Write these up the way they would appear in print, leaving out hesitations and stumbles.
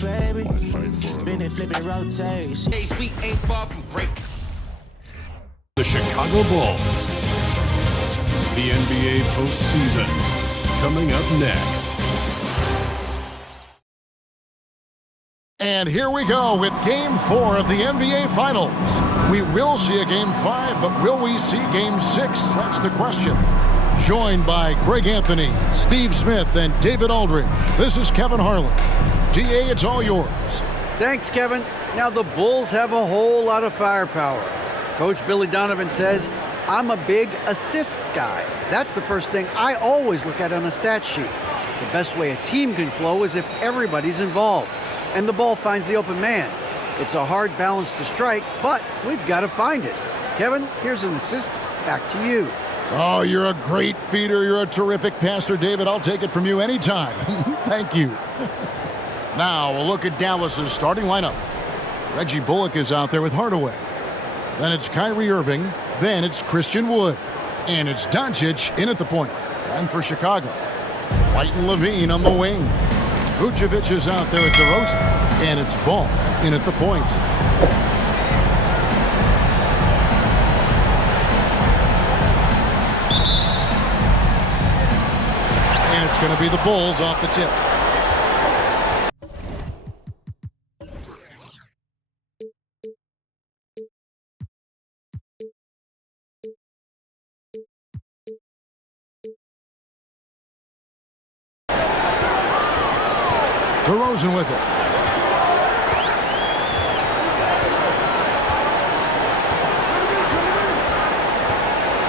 baby. Spin it, flip it, rotate. We ain't far from great. The Chicago Bulls. The NBA postseason coming up next. And here we go with Game 4 of the NBA Finals. We will see a Game 5, but will we see Game 6? That's the question. Joined by Greg Anthony, Steve Smith, and David Aldridge, this is Kevin Harlan. DA, it's all yours. Thanks, Kevin. Now, the Bulls have a whole lot of firepower. Coach Billy Donovan says, I'm a big assist guy. That's the first thing I always look at on a stat sheet. The best way a team can flow is if everybody's involved and the ball finds the open man. It's a hard balance to strike, but we've got to find it. Kevin, here's an assist. Back to you. Oh, you're a great feeder. You're a terrific passer, David. I'll take it from you anytime. Thank you. Now, we'll look at Dallas's starting lineup. Reggie Bullock is out there with Hardaway. Then it's Kyrie Irving. Then it's Christian Wood. And it's Doncic in at the point. And for Chicago, White and Levine on the wing. Vucevic is out there at DeRozan. And it's Ball in at the point. And it's going to be the Bulls off the tip. DeRozan with it.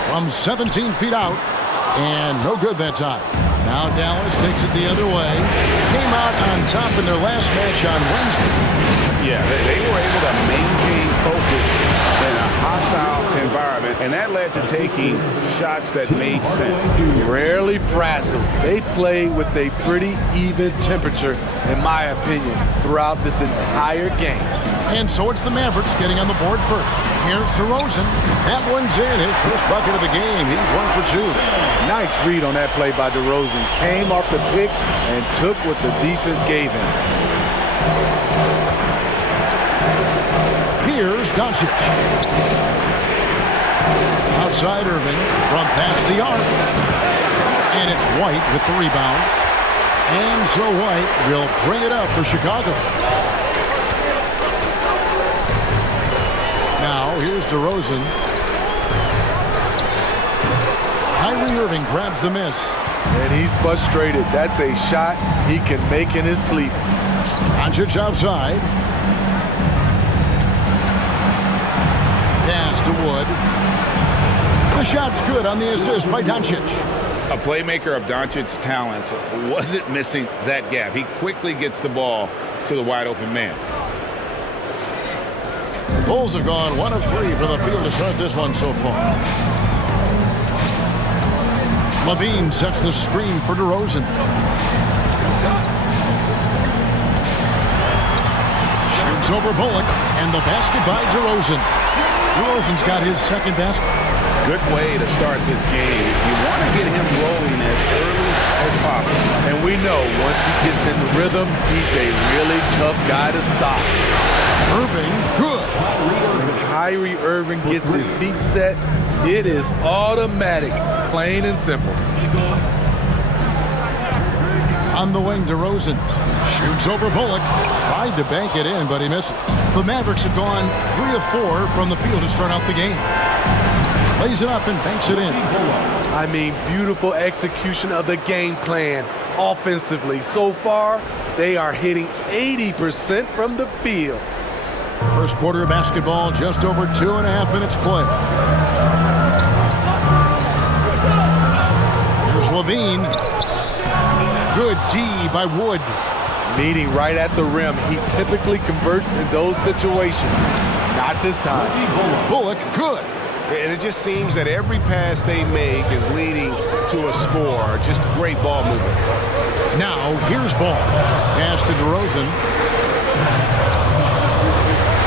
From 17 feet out, and no good that time. Now Dallas takes it the other way. Came out on top in their last match on Wednesday. Yeah, they were able to maintain focus in a hostile environment, and that led to taking shots that made sense. Rarely frazzled. They played with a pretty even temperature, in my opinion, throughout this entire game. And so it's the Mavericks getting on the board first. Here's DeRozan. That one's in. His first bucket of the game. He's 1 for 2. Nice read on that play by DeRozan. Came off the pick and took what the defense gave him. Here's Doncic. Outside Irving from past the arc. And it's White with the rebound. And so White will bring it up for Chicago. Now, here's DeRozan. Kyrie Irving grabs the miss. And he's frustrated. That's a shot he can make in his sleep. Doncic outside. Pass to Wood. The shot's good on the assist by Doncic. A playmaker of Doncic's talents wasn't missing that gap. He quickly gets the ball to the wide open man. Bulls have gone 1 of 3 from the field to start this one so far. Levine sets the screen for DeRozan. Shoots over Bullock, and the basket by DeRozan. DeRozan's got his second basket. Good way to start this game. You want to get him rolling as early as possible. And we know once he gets in the rhythm, he's a really tough guy to stop. Irving, good. When Kyrie Irving gets his feet set, it is automatic, plain and simple. On the wing, DeRozan shoots over Bullock. Tried to bank it in, but he misses. The Mavericks have gone 3 of 4 from the field to start out the game. Lays it up and banks it in. I mean, beautiful execution of the game plan offensively. So far, they are hitting 80% from the field. First quarter of basketball, just over 2.5 minutes played. Here's Levine. Good D by Wood. Meeting right at the rim. He typically converts in those situations. Not this time. Bullock, good. And it just seems that every pass they make is leading to a score. Just great ball movement. Now, here's Ball. Pass to DeRozan.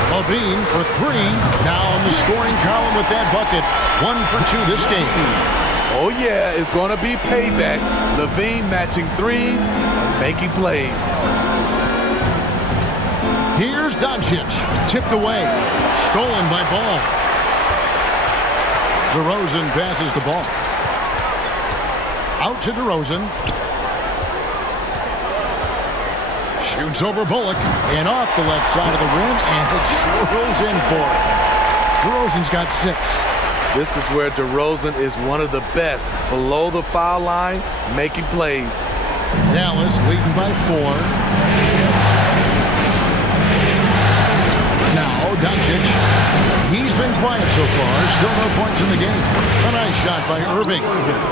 Levine for 3. Now on the scoring column with that bucket. 1 for 2 this game. Oh, yeah, it's going to be payback. Levine matching threes and making plays. Here's Doncic. Tipped away. Stolen by Ball. DeRozan passes the ball. Out to DeRozan. Shoots over Bullock. And off the left side of the rim. And it swirls in for him. DeRozan's got 6. This is where DeRozan is one of the best below the foul line, making plays. Dallas leading by 4. Now Doncic. He's been quiet so far. Still no points in the game. A nice shot by Irving.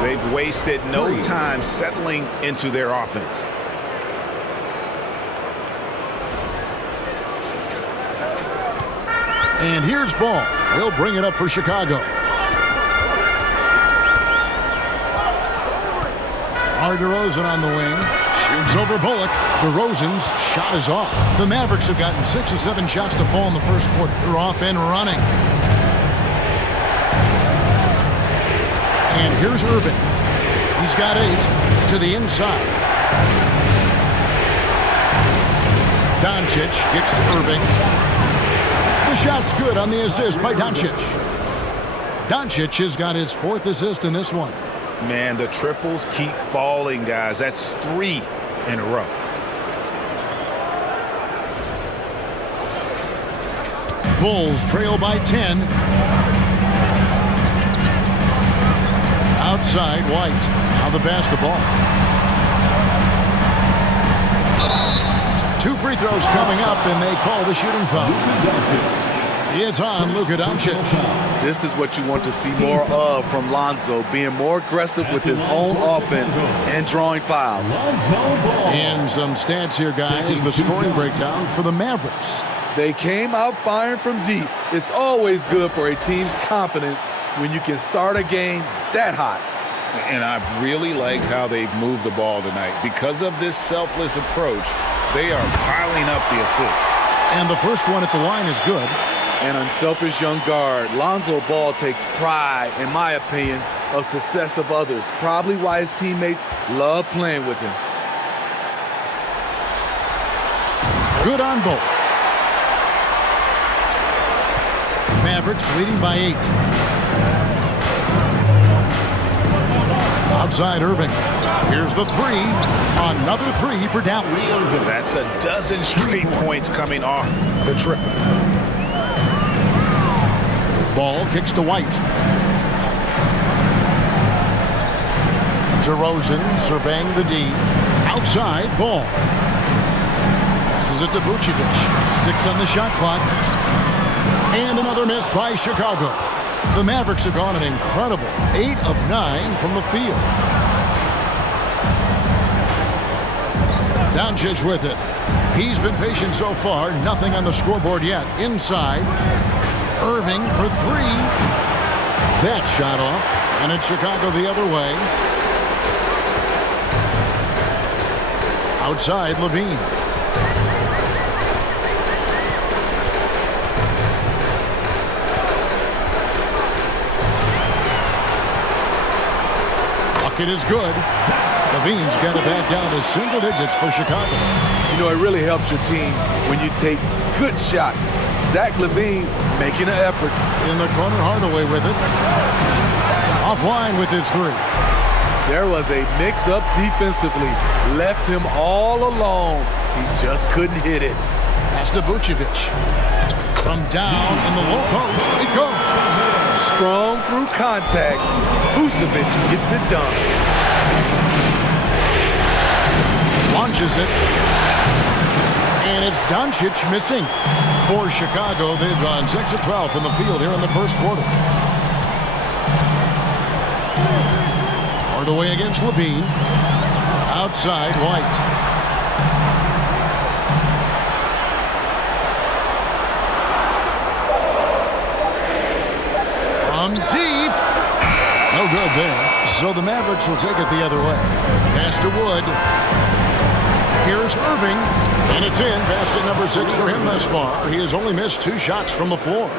They've wasted no time settling into their offense. And here's Ball. He'll bring it up for Chicago. DeRozan on the wing. Shoots over Bullock. DeRozan's shot is off. The Mavericks have gotten 6 or 7 shots to fall in the first quarter. They're off and running. And here's Irving. He's got 8 to the inside. Doncic kicks to Irving. The shot's good on the assist by Doncic. Doncic has got his 4th assist in this one. Man, the triples keep falling, guys. That's 3 in a row. Bulls trail by 10. Outside, White. Now the pass to Ball. 2 free throws coming up, and they call the shooting foul. It's on Luka Doncic. This is what you want to see more of from Lonzo, being more aggressive with his own offense and drawing fouls. And some stats here, guys. The scoring breakdown for the Mavericks. They came out firing from deep. It's always good for a team's confidence when you can start a game that hot. And I've really liked how they've moved the ball tonight. Because of this selfless approach, they are piling up the assists. And the first one at the line is good. An unselfish young guard. Lonzo Ball takes pride, in my opinion, of success of others. Probably why his teammates love playing with him. Good on both. Mavericks leading by 8. Outside Irving. Here's the 3. Another 3 for Dallas. That's a dozen straight points coming off the triple. Ball kicks to White. DeRozan surveying the D. Outside, Ball. Passes it to Vucevic. 6 on the shot clock. And another miss by Chicago. The Mavericks have gone an incredible 8 of 9 from the field. Doncic with it. He's been patient so far. Nothing on the scoreboard yet. Inside. Irving for 3. That shot off. And it's Chicago the other way. Outside, Levine. Bucket is good. Levine's got it back down to single digits for Chicago. You know, it really helps your team when you take good shots. Zach LaVine making an effort. In the corner, Hardaway with it. Offline with his 3. There was a mix-up defensively. Left him all alone. He just couldn't hit it. Pass to Vucevic. From down in the low post, it goes. Strong through contact. Vucevic gets it done. Launches it. And it's Doncic missing. For Chicago, they've gone 6 of 12 from the field here in the first quarter. Hardaway against Levine. Outside, White. From deep. No good there. So the Mavericks will take it the other way. Pass to Wood. Here's Irving, and it's in. Basket number 6 for him thus far. He has only missed 2 shots from the floor.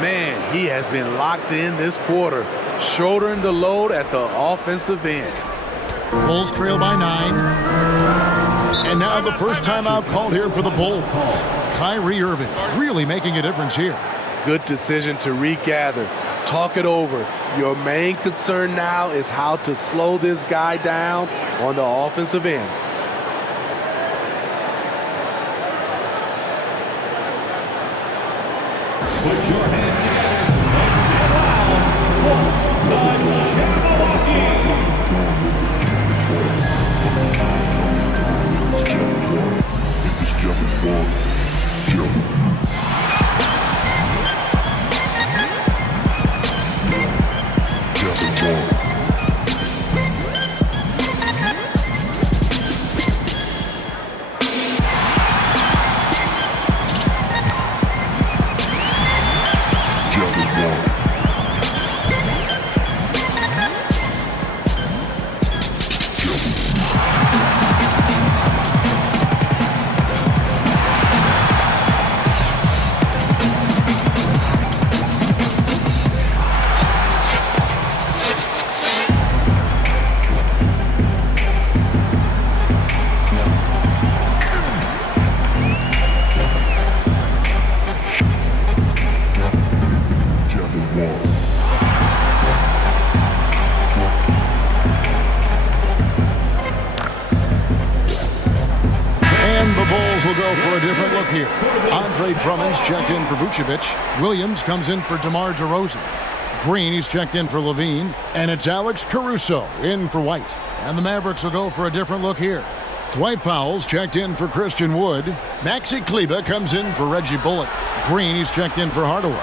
Man, he has been locked in this quarter, shouldering the load at the offensive end. Bulls trail by 9. And now the first timeout called here for the Bulls. Kyrie Irving really making a difference here. Good decision to regather. Talk it over. Your main concern now is how to slow this guy down on the offensive end. Put your hands for Drummond's checked in for Vucevic. Williams comes in for DeMar DeRozan. Green, he's checked in for Levine. And it's Alex Caruso in for White. And the Mavericks will go for a different look here. Dwight Powell's checked in for Christian Wood. Maxi Kleber comes in for Reggie Bullock. Green, he's checked in for Hardaway.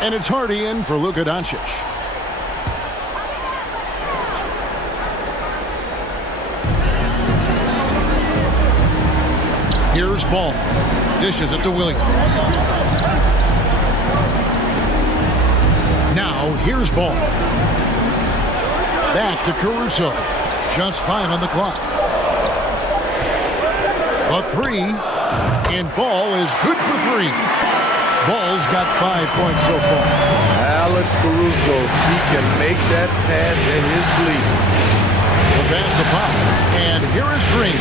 And it's Hardy in for Luka Doncic. Here's Ball. Dishes it to Williams. Now, here's Ball. Back to Caruso. Just 5 on the clock. A 3. And Ball is good for 3. Ball's got 5 points so far. Alex Caruso, he can make that pass in his sleep. The pass to Powell. And here is Green.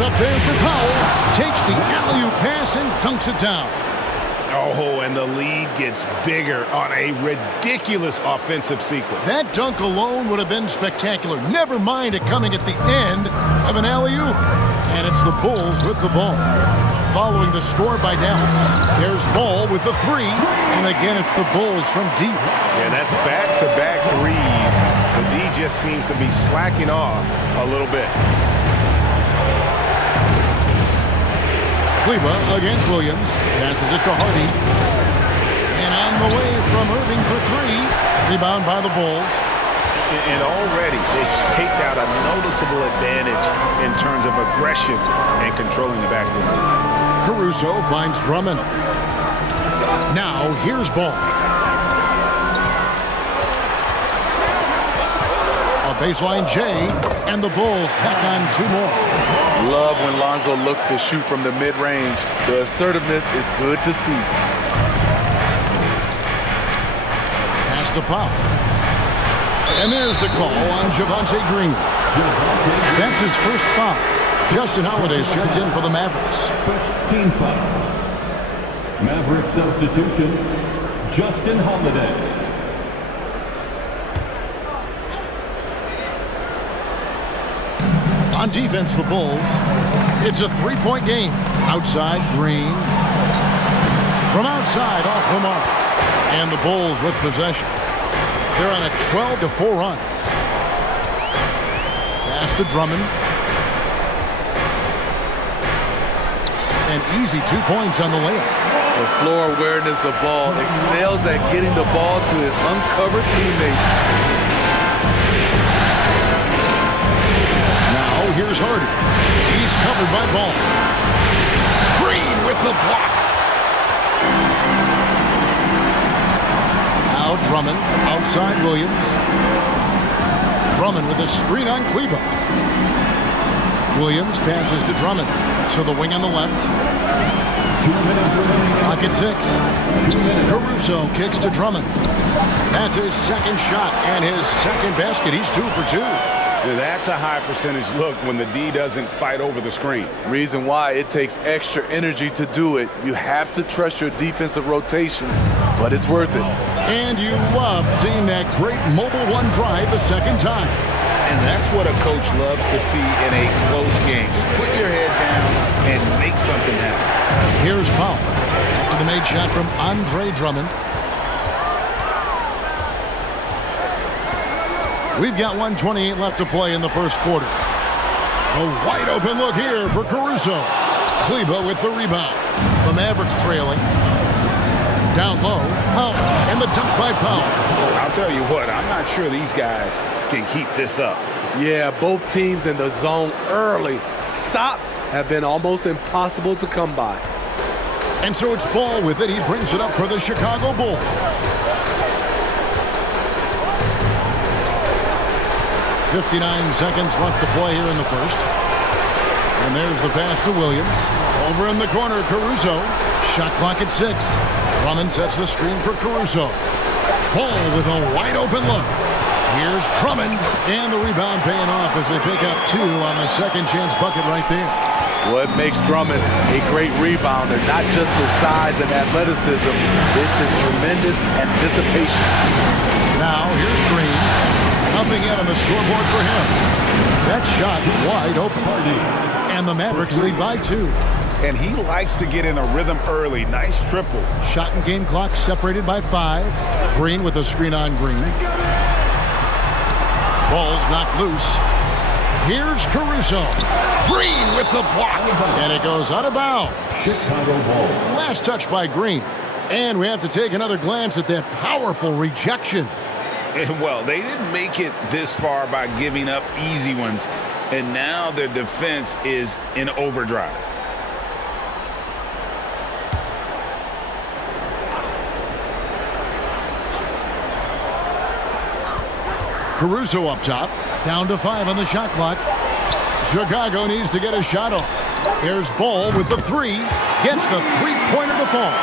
Up there for Powell, takes the alley-oop pass and dunks it down. Oh, and the lead gets bigger on a ridiculous offensive sequence. That dunk alone would have been spectacular. Never mind it coming at the end of an alley-oop. And it's the Bulls with the ball. Following the score by Dallas, there's Ball with the 3, and again it's the Bulls from deep. Yeah, that's back-to-back threes. The D just seems to be slacking off a little bit. Kleber against Williams, passes it to Hardy. And on the way from Irving for 3. Rebound by the Bulls. And already they've staked out a noticeable advantage in terms of aggression and controlling the backcourt. Caruso finds Drummond. Now here's Ball. A baseline J, and the Bulls tack on 2 more. Love when Lonzo looks to shoot from the mid-range. The assertiveness is good to see. Pass to Powell. And there's the call on Javonte Green. That's his first foul. Justin Holiday's checked in for the Mavericks. First team foul. Maverick substitution, Justin Holiday. On defense, the Bulls. It's a 3-point game. Outside, Green. From outside, off the mark. And the Bulls with possession. They're on a 12-4 run. Pass to Drummond. An easy 2 points on the layup. The floor awareness of Ball excels at getting the ball to his uncovered teammates. Here's Hardy. He's covered by Ball. Green with the block. Now Drummond. Outside Williams. Drummond with a screen on Kleber. Williams passes to Drummond. To the wing on the left. 2 minutes remaining. Clock at 6. 2 minutes. Caruso kicks to Drummond. That's his second shot and his second basket. He's 2 for 2. That's a high percentage look when the D doesn't fight over the screen. Reason why it takes extra energy to do it. You have to trust your defensive rotations, but it's worth it. And you love seeing that great mobile one drive a second time. And that's what a coach loves to see in a close game. Just put your head down and make something happen. Here's Powell after the made shot from Andre Drummond. We've got 1:28 left to play in the first quarter. A wide open look here for Caruso. Kleba with the rebound. The Mavericks trailing. Down low, Powell, and the dunk by Powell. I'll tell you what, I'm not sure these guys can keep this up. Yeah, both teams in the zone early. Stops have been almost impossible to come by. And so it's Ball with it. He brings it up for the Chicago Bulls. .59 seconds left to play here in the first. And there's the pass to Williams. Over in the corner, Caruso. Shot clock at 6. Drummond sets the screen for Caruso. Ball with a wide open look. Here's Drummond, and the rebound paying off as they pick up 2 on the second chance bucket right there. What makes Drummond a great rebounder, not just the size and athleticism, it's his tremendous anticipation. Now here's Green. Nothing yet on the scoreboard for him. That shot wide open. And the Mavericks lead by 2. And he likes to get in a rhythm early. Nice triple. Shot and game clock separated by 5. Green with a screen on Green. Ball's knocked loose. Here's Caruso. Green with the block. And it goes out of bounds. Chicago ball. Last touch by Green. And we have to take another glance at that powerful rejection. Well, they didn't make it this far by giving up easy ones. And now their defense is in overdrive. Caruso up top, down to 5 on the shot clock. Chicago needs to get a shot off. Here's Ball with the 3, gets the three-pointer to fall.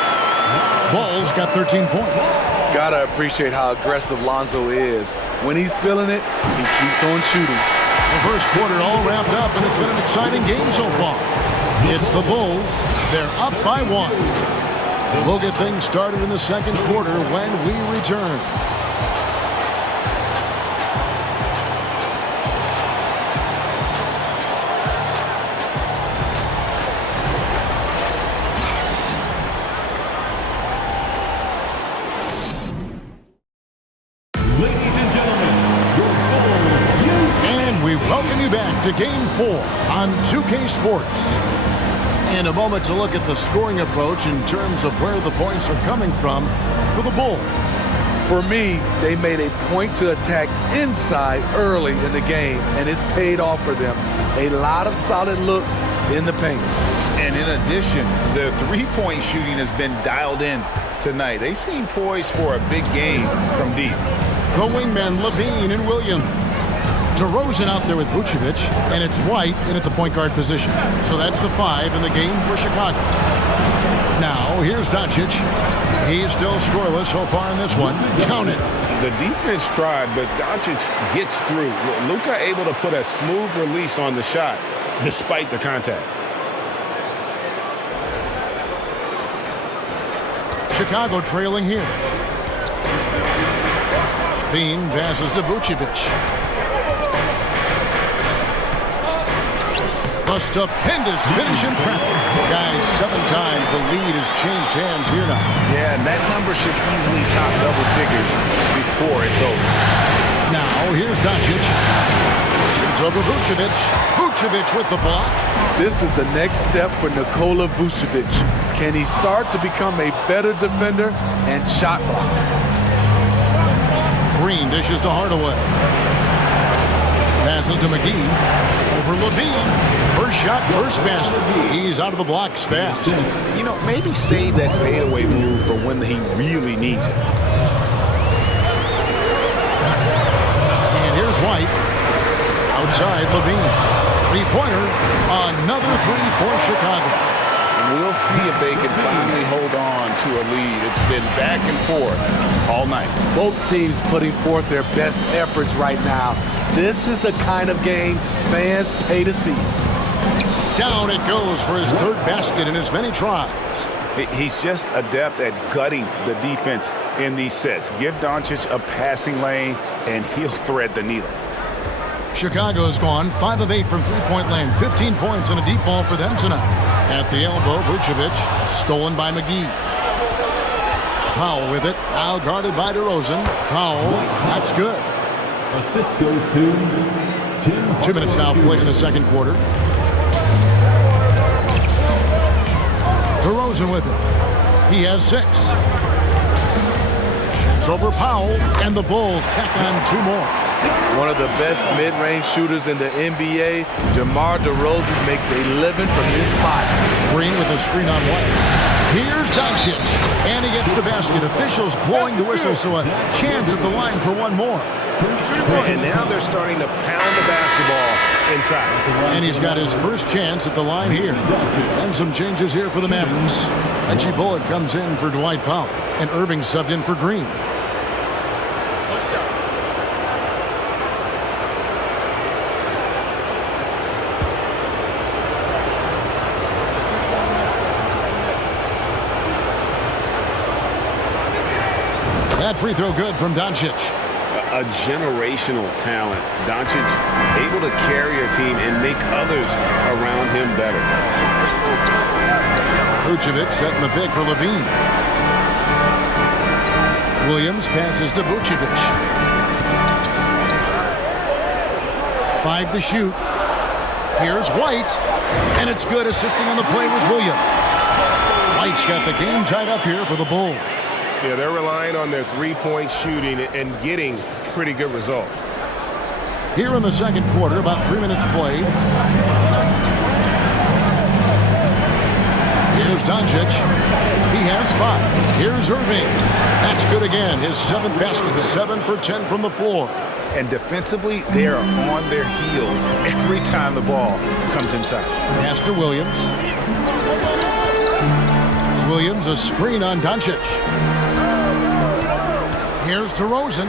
Ball's got 13 points. Gotta appreciate how aggressive Lonzo is. When he's feeling it, he keeps on shooting. The first quarter all wrapped up, and it's been an exciting game so far. It's the Bulls. They're up by 1. We'll get things started in the second quarter when we return. To Game 4 on 2K Sports. In a moment to look at the scoring approach in terms of where the points are coming from for the Bulls. For me, they made a point to attack inside early in the game, and it's paid off for them. A lot of solid looks in the paint. And in addition, their three-point shooting has been dialed in tonight. They seem poised for a big game from deep. The wingmen, Levine and Williams. DeRozan out there with Vucevic, and it's White in at the point guard position. So that's the 5 in the game for Chicago. Now, here's Doncic. He's still scoreless so far in this one. Count it. The defense tried, but Doncic gets through. Luka able to put a smooth release on the shot, despite the contact. Chicago trailing here. Bean passes to Vucevic. A stupendous finish in traffic. Guys, 7 times the lead has changed hands here now. Yeah, and that number should easily top double figures before it's over. Now, here's Doncic. It's over Vucevic. Vucevic with the block. This is the next step for Nikola Vucevic. Can he start to become a better defender and shot blocker? Green dishes to Hardaway. Passes to McGee. Over Levine. First shot, first basket. He's out of the blocks fast. You know, maybe save that fadeaway move for when he really needs it. And here's White. Outside Levine. Three-pointer. Another 3 for Chicago. We'll see if they can finally hold on to a lead. It's been back and forth all night. Both teams putting forth their best efforts right now. This is the kind of game fans pay to see. Down it goes for his third basket in as many tries. He's just adept at gutting the defense in these sets. Give Doncic a passing lane, and he'll thread the needle. Chicago's gone 5 of 8 from three-point land. 15 points and a deep ball for them tonight. At the elbow, Vucevic, stolen by McGee. Powell with it, now guarded by DeRozan. Powell, that's good. Assist goes to Tim. 2 minutes now played in the second quarter. DeRozan with it. He has 6. Shoots over Powell, and the Bulls tack on 2 more. One of the best mid-range shooters in the NBA, DeMar DeRozan makes a living from this spot. Green with a screen on White. Here's Doncic, and he gets the basket. Officials blowing the whistle, so a chance at the line for one more. And now they're starting to pound the basketball inside. And he's got his first chance at the line here. And some changes here for the Mavericks. Reggie Bullock comes in for Dwight Powell, and Irving subbed in for Green. That free throw good from Doncic. A generational talent. Doncic able to carry a team and make others around him better. Vucevic setting the pick for Levine. Williams passes to Vucevic. 5 to shoot. Here's White, and it's good. Assisting on the play was Williams. White's got the game tied up here for the Bulls. Yeah, they're relying on their three-point shooting and getting pretty good results. Here in the second quarter, about 3 minutes played. Here's Doncic. He has 5. Here's Irving. That's good again. His 7th basket, 7 for 10 from the floor. And defensively, they are on their heels every time the ball comes inside. Pass to Williams. Williams, a screen on Doncic. Here's DeRozan,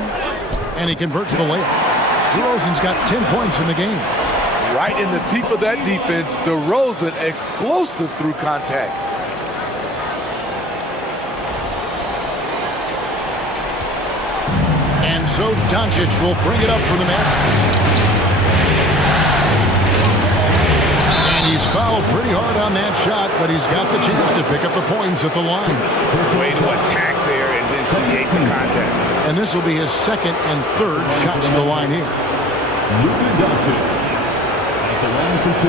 and he converts the layup. DeRozan's got 10 points in the game. Right in the teeth of that defense, DeRozan explosive through contact. And so Doncic will bring it up for the Mavericks. And he's fouled pretty hard on that shot, but he's got the chance to pick up the points at the line. Way to attack there and then create the contact. And this will be his 2nd and 3rd shots to the line here. Luka Doncic at the line for 2.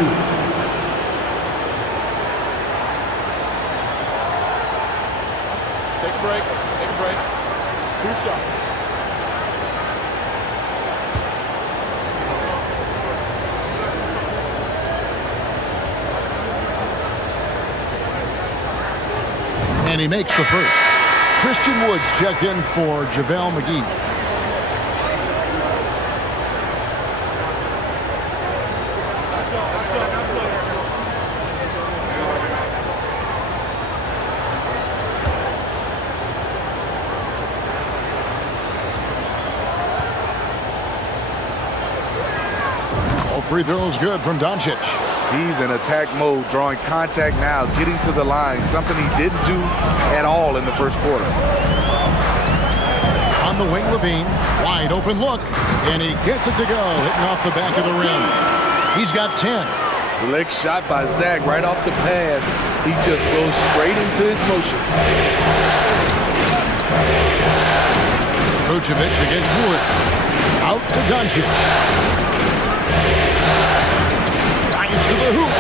Take a break. Take a break. 2 shots. And he makes the first. Christian Woods checked in for JaVale McGee. All free throws good from Doncic. He's in attack mode, drawing contact now, getting to the line, something he didn't do at all in the first quarter. On the wing, Levine, wide open look, and he gets it to go, hitting off the back of the rim. He's got 10. Slick shot by Zach right off the pass. He just goes straight into his motion. Vucevic against Wood. Out to Doncic. To the hoop.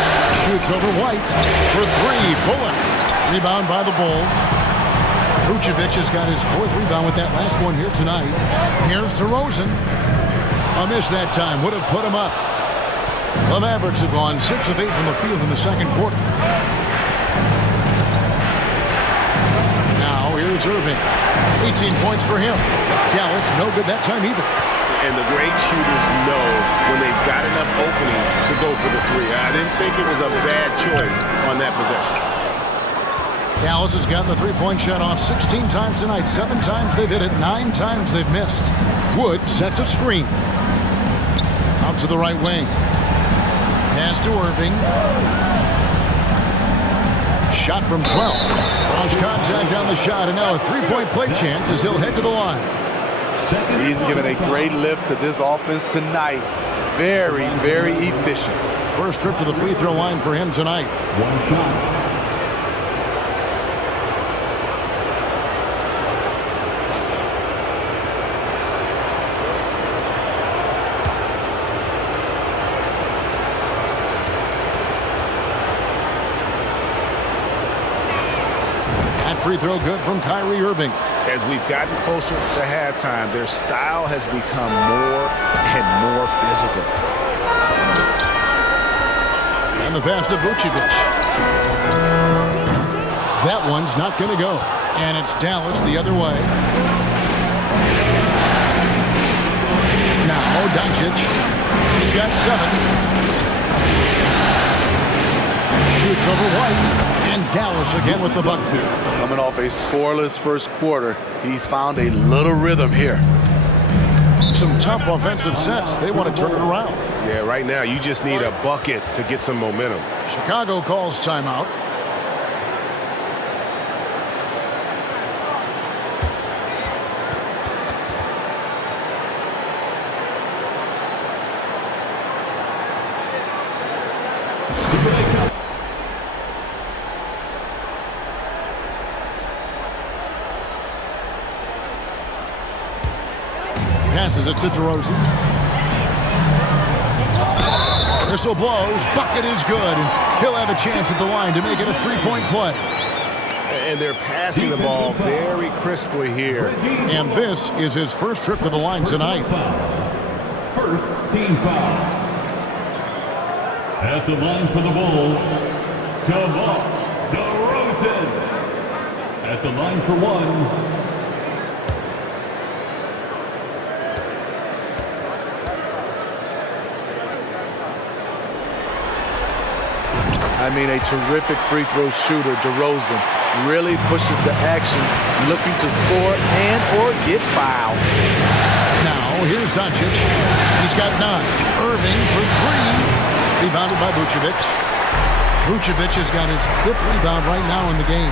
Shoots over White for 3. Bullock. Rebound by the Bulls. Vucevic has got his 4th rebound with that last one here tonight. Here's DeRozan. A miss that time. Would have put him up. The Mavericks have gone 6 of 8 from the field in the second quarter. Now here's Irving. 18 points for him. Dallas no good that time either. And the great shooters know when they've got enough opening to go for the 3. I didn't think it was a bad choice on that possession. Dallas has gotten the three-point shot off 16 times tonight. 7 times they've hit it, 9 times they've missed. Wood sets a screen. Out to the right wing. Pass to Irving. Shot from 12. Draws contact on the shot, and now a three-point play chance as he'll head to the line. He's given a great lift to this offense tonight. Very, very efficient. First trip to the free throw line for him tonight. One shot. Free throw good from Kyrie Irving. As we've gotten closer to halftime, their style has become more and more physical. And the pass to Vucevic. That one's not going to go. And it's Dallas the other way. Now Doncic. He's got 7. Shoots over White. And Dallas again with the bucket. Coming off a scoreless first quarter, he's found a little rhythm here. Some tough offensive sets. They want to turn it around. Yeah, right now you just need a bucket to get some momentum. Chicago calls timeout. Passes it to DeRozan. Whistle blows. Bucket is good. And he'll have a chance at the line to make it a three-point play. And they're passing the ball very crisply here. And this is his first trip to the line tonight. First team foul. At the line for the Bulls, DeMar DeRozan. At the line for one. I mean, a terrific free throw shooter, DeRozan, really pushes the action, looking to score and or get fouled. Now, here's Doncic. He's got 9. Irving for 3. Rebounded by Vucevic. Vucevic has got his 5th rebound right now in the game.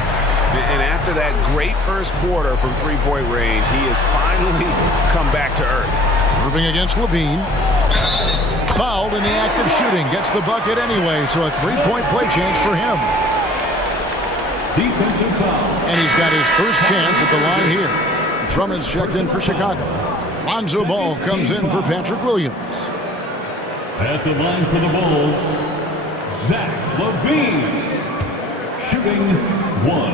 And after that great first quarter from three-point range, he has finally come back to earth. Irving against Levine. Fouled in the act of shooting. Gets the bucket anyway, so a three-point play chance for him. Defensive foul. And he's got his first chance at the line here. Drummond's checked in for Chicago. Lonzo Ball comes in for Patrick Williams. At the line for the Bulls, Zach LaVine. Shooting 1.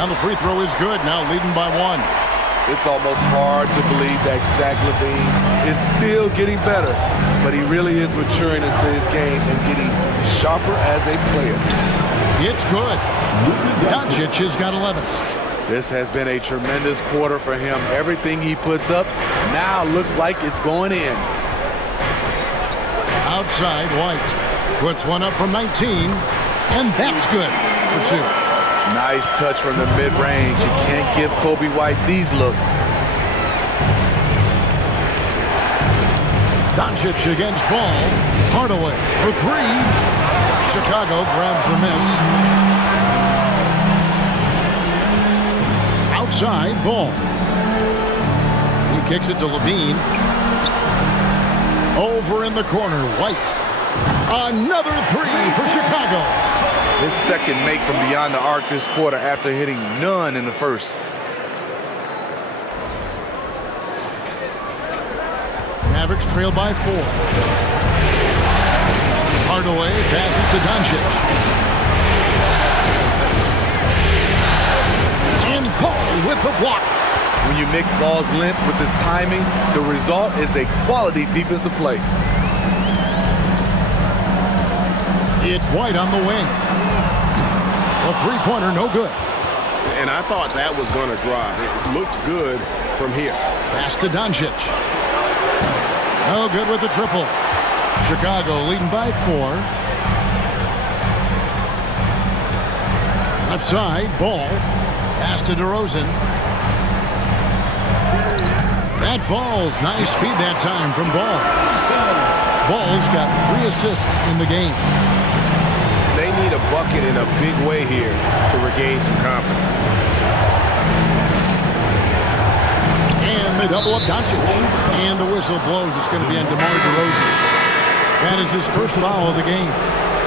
And the free throw is good, now leading by 1. It's almost hard to believe that Zach LaVine is still getting better, but he really is maturing into his game and getting sharper as a player. It's good. Doncic has got 11. This has been a tremendous quarter for him. Everything he puts up now looks like it's going in. Outside, White puts one up from 19, and that's good for 2. Nice touch from the mid-range. You can't give Kobe White these looks. Doncic against Ball. Hardaway for 3. Chicago grabs the miss. Outside, Ball. He kicks it to Levine. Over in the corner, White. Another 3 for Chicago. His second make from beyond the arc this quarter after hitting none in the first. Mavericks trail by 4. Hardaway passes to Doncic. And Ball with the block. When you mix Ball's length with his timing, the result is a quality defensive play. It's White on the wing. A three-pointer, no good. And I thought that was going to drop. It looked good from here. Pass to Doncic. No good with the triple. Chicago leading by 4. Left side, ball. Pass to DeRozan. That falls. Nice feed that time from Ball. Ball's got 3 assists in the game. They need a bucket in a big way here to regain some confidence. And they double up Doncic. And the whistle blows. It's going to be on DeMar DeRozan. That is his first foul of the game.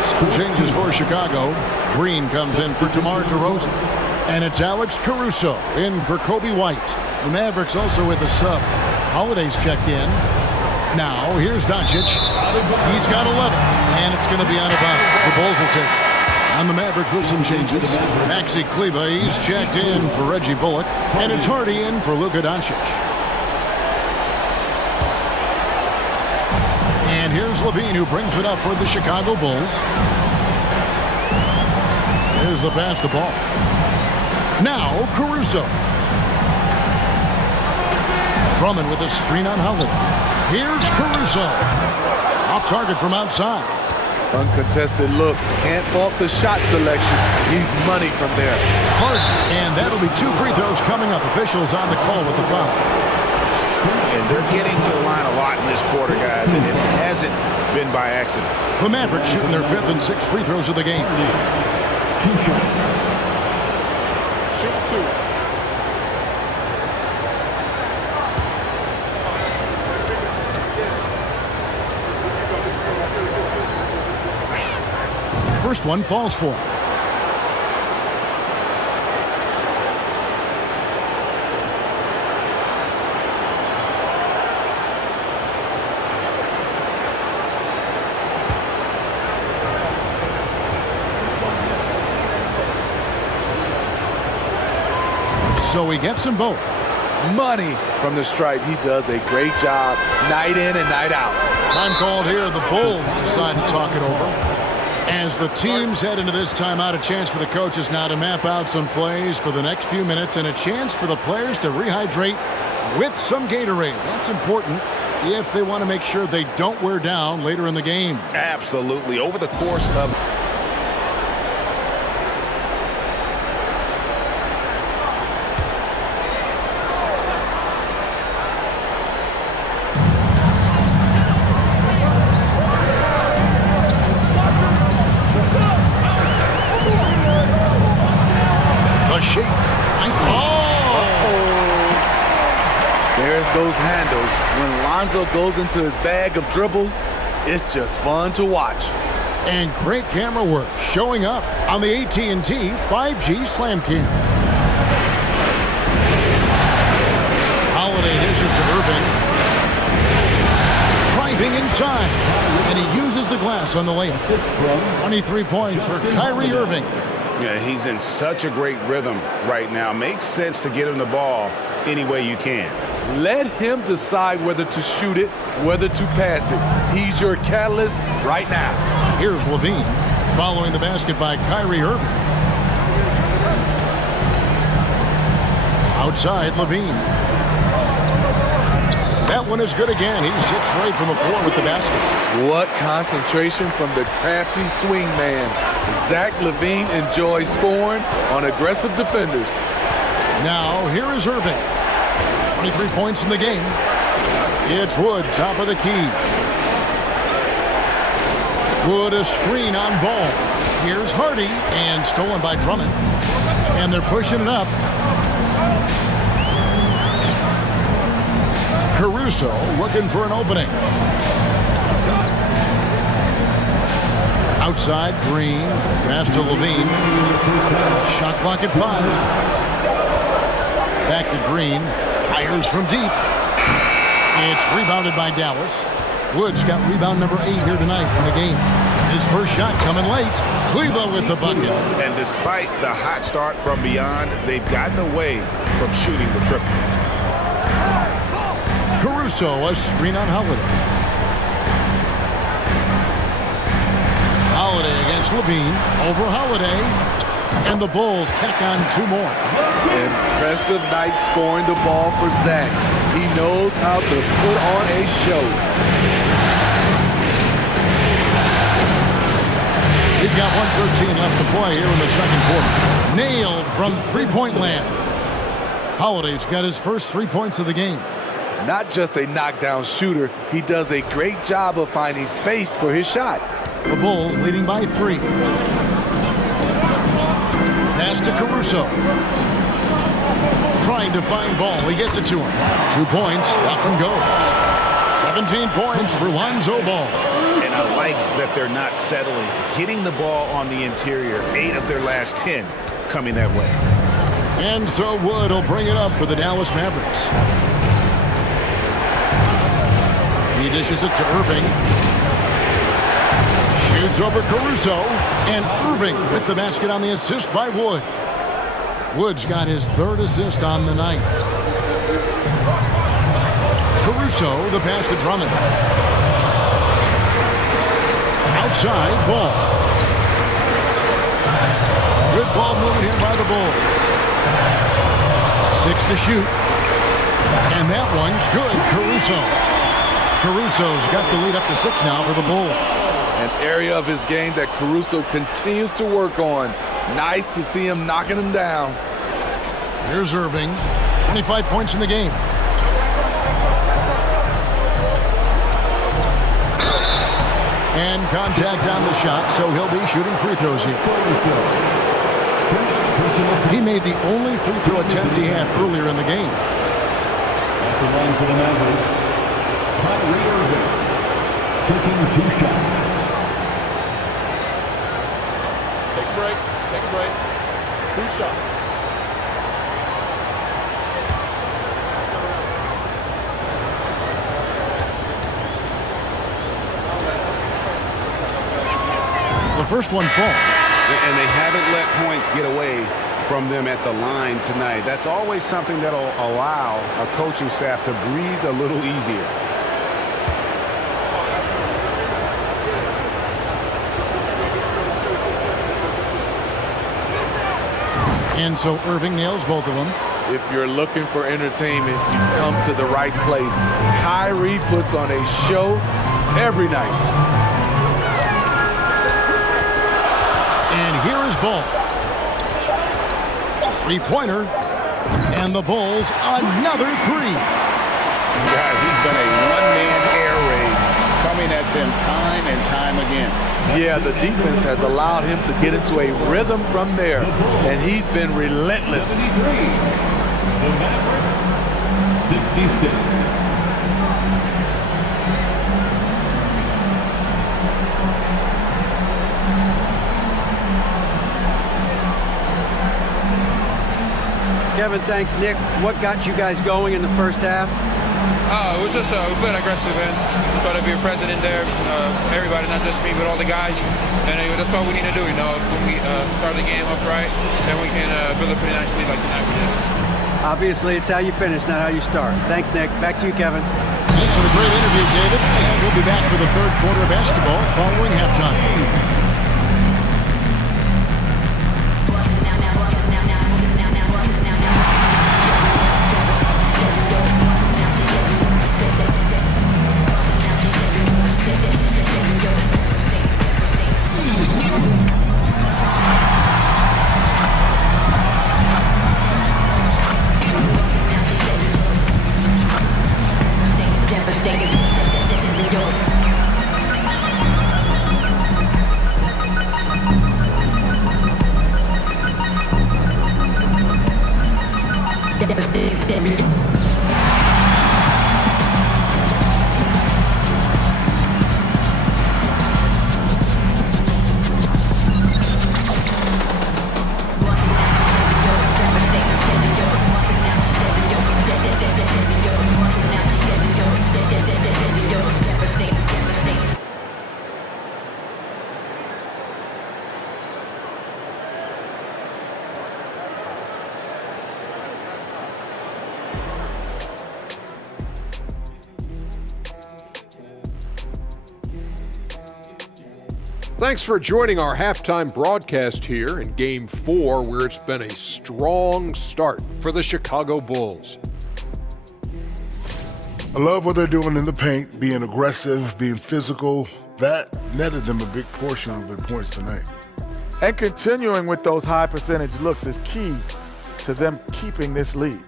Some changes for Chicago. Green comes in for DeMar DeRozan. And it's Alex Caruso in for Kobe White. The Mavericks also with a sub. Holiday's checked in. Now, here's Doncic. He's got 11, and it's going to be out of bounds. The Bulls will take it. On the Mavericks with some changes. Maxi Kleber, he's checked in for Reggie Bullock. And it's Hardy in for Luka Doncic. And here's Levine, who brings it up for the Chicago Bulls. Here's the pass to Ball. Now, Caruso. Drummond with a screen on Howland. Here's Caruso. Off target from outside. Uncontested look. Can't fault the shot selection. He's money from there. Hart, and that'll be 2 free throws coming up. Officials on the call with the foul. And they're getting to the line a lot in this quarter, guys, and it hasn't been by accident. The Mavericks shooting their 5th and 6th free throws of the game. 2 shots. Shoot 2. First one falls for him. So he gets them both. Money from the stripe. He does a great job night in and night out. Time called here. The Bulls decide to talk it over. As the teams head into this timeout, a chance for the coaches now to map out some plays for the next few minutes and a chance for the players to rehydrate with some Gatorade. That's important if they want to make sure they don't wear down later in the game. Absolutely. Over the course of those handles. When Lonzo goes into his bag of dribbles, it's just fun to watch. And great camera work showing up on the AT&T 5G Slam Cam. Holiday dishes to Irving. Driving inside. And he uses the glass on the layup. 23 points for Kyrie Irving. Yeah, he's in such a great rhythm right now. Makes sense to get him the ball any way you can. Let him decide whether to shoot it, whether to pass it. He's your catalyst right now. Here's Levine following the basket by Kyrie Irving. Outside, Levine. That one is good again. He's 6 straight from the floor with the basket. What concentration from the crafty swing man. Zach LaVine enjoys scoring on aggressive defenders. Now, here is Irving. 23 points in the game. It's Wood, top of the key. Wood, a screen on Ball. Here's Hardy, and stolen by Drummond. And they're pushing it up. Caruso looking for an opening. Outside, Green. Pass to Levine. Shot clock at 5. Back to Green. Fires from deep. It's rebounded by Dallas. Woods got rebound number 8 here tonight in the game. His first shot coming late. Kleber with the bucket. And despite the hot start from beyond, they've gotten away from shooting the triple. Caruso, a screen on Holiday. Holiday against Levine. Over Holiday. And the Bulls tack on 2 more. Impressive night scoring the ball for Zach. He knows how to put on a show. We've got 1:13 left to play here in the second quarter. Nailed from three-point land. Holiday's got his first 3 points of the game. Not just a knockdown shooter, he does a great job of finding space for his shot. The Bulls leading by 3. Pass to Caruso. Trying to find ball. He gets it to him. 2 points. That one goes. 17 points for Lonzo Ball. And I like that they're not settling. Getting the ball on the interior. 8 of their last 10 coming that way. And so Wood will bring it up for the Dallas Mavericks. He dishes it to Irving. Shoots over Caruso. And Irving with the basket on the assist by Wood. Wood's got his 3rd assist on the night. Caruso, the pass to Drummond. Outside, Ball. Good ball movement here by the Bulls. 6 to shoot. And that one's good, Caruso. Caruso's got the lead up to 6 now for the Bulls. An area of his game that Caruso continues to work on. Nice to see him knocking him down. Here's Irving, 25 points in the game. And contact on the shot, so he'll be shooting free throws here. He made the only free throw attempt he had earlier in the game. At the line for the Mavericks, Kyrie Irving, taking 2 shots. Take a break. Take a break. 2 shots. The first one falls. And they haven't let points get away from them at the line tonight. That's always something that'll allow a coaching staff to breathe a little easier. And so Irving nails both of them. If you're looking for entertainment, you've come to the right place. Kyrie puts on a show every night. And here is Ball. 3-pointer. And the Bulls, another 3. Guys, he's been a one-man air raid coming at them time and time again. Yeah, the defense has allowed him to get into a rhythm from there, and he's been relentless. 73. The Mavericks, 66. Kevin, thanks, Nick. What got you guys going in the first half? It was just we played aggressive, and try to be present in there. Everybody, not just me, but all the guys. And that's all we need to do. When we start the game up right, then we can build a pretty nice lead like tonight we did. Obviously, it's how you finish, not how you start. Thanks, Nick. Back to you, Kevin. Thanks for the great interview, David. And we'll be back for the 3rd quarter of basketball following halftime. Thanks for joining our halftime broadcast here in Game 4, where it's been a strong start for the Chicago Bulls. I love what they're doing in the paint, being aggressive, being physical. That netted them a big portion of their points tonight. And continuing with those high percentage looks is key to them keeping this lead.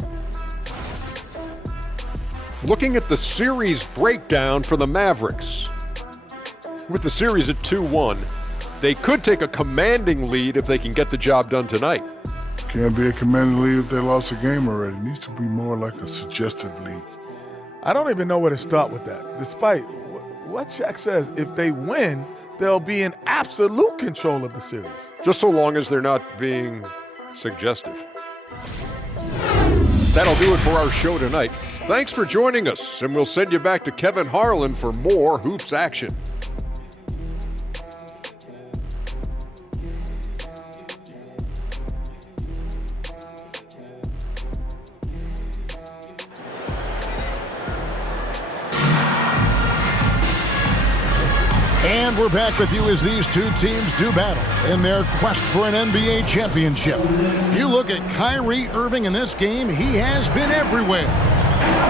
Looking at the series breakdown for the Mavericks. With the series at 2-1, they could take a commanding lead if they can get the job done tonight. Can't be a commanding lead if they lost a game already. It needs to be more like a suggestive lead. I don't even know where to start with that. Despite what Shaq says, if they win, they'll be in absolute control of the series. Just so long as they're not being suggestive. That'll do it for our show tonight. Thanks for joining us, and we'll send you back to Kevin Harlan for more hoops action. And we're back with you as these two teams do battle in their quest for an NBA championship. You look at Kyrie Irving in this game, he has been everywhere.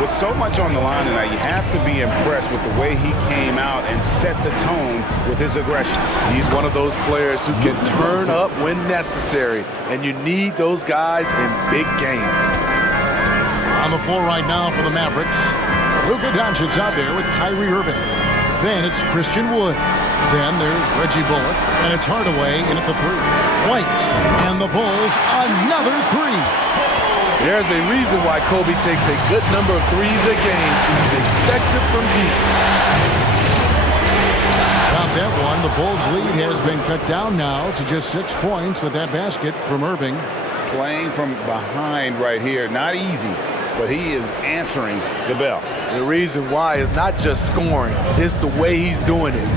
With so much on the line tonight, you have to be impressed with the way he came out and set the tone with his aggression. He's one of those players who can turn up when necessary, and you need those guys in big games. On the floor right now for the Mavericks, Luka Doncic's out there with Kyrie Irving. Then it's Christian Wood. Then there's Reggie Bullock, and it's Hardaway in at the three. White, and the Bulls, another three. There's a reason why Kobe takes a good number of threes a game. He's effective from deep. Got that one. The Bulls' lead has been cut down now to just 6 points with that basket from Irving. Playing from behind right here, not easy, but he is answering the bell. The reason why is not just scoring, it's the way he's doing it.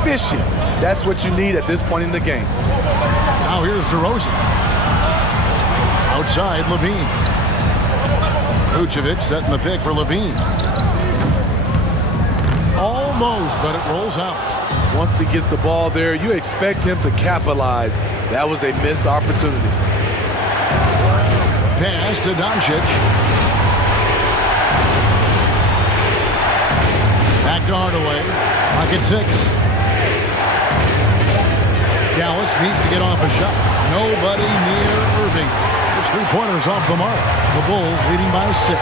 Efficient. That's what you need at this point in the game. Now here's DeRozan. Outside, Levine. Vucevic setting the pick for Levine. Almost, but it rolls out. Once he gets the ball there, you expect him to capitalize. That was a missed opportunity. Pass to Doncic. Back to Hardaway. Pocket 6. Dallas needs to get off a shot. Nobody near Irving. There's 3-pointers off the mark. The Bulls leading by 6.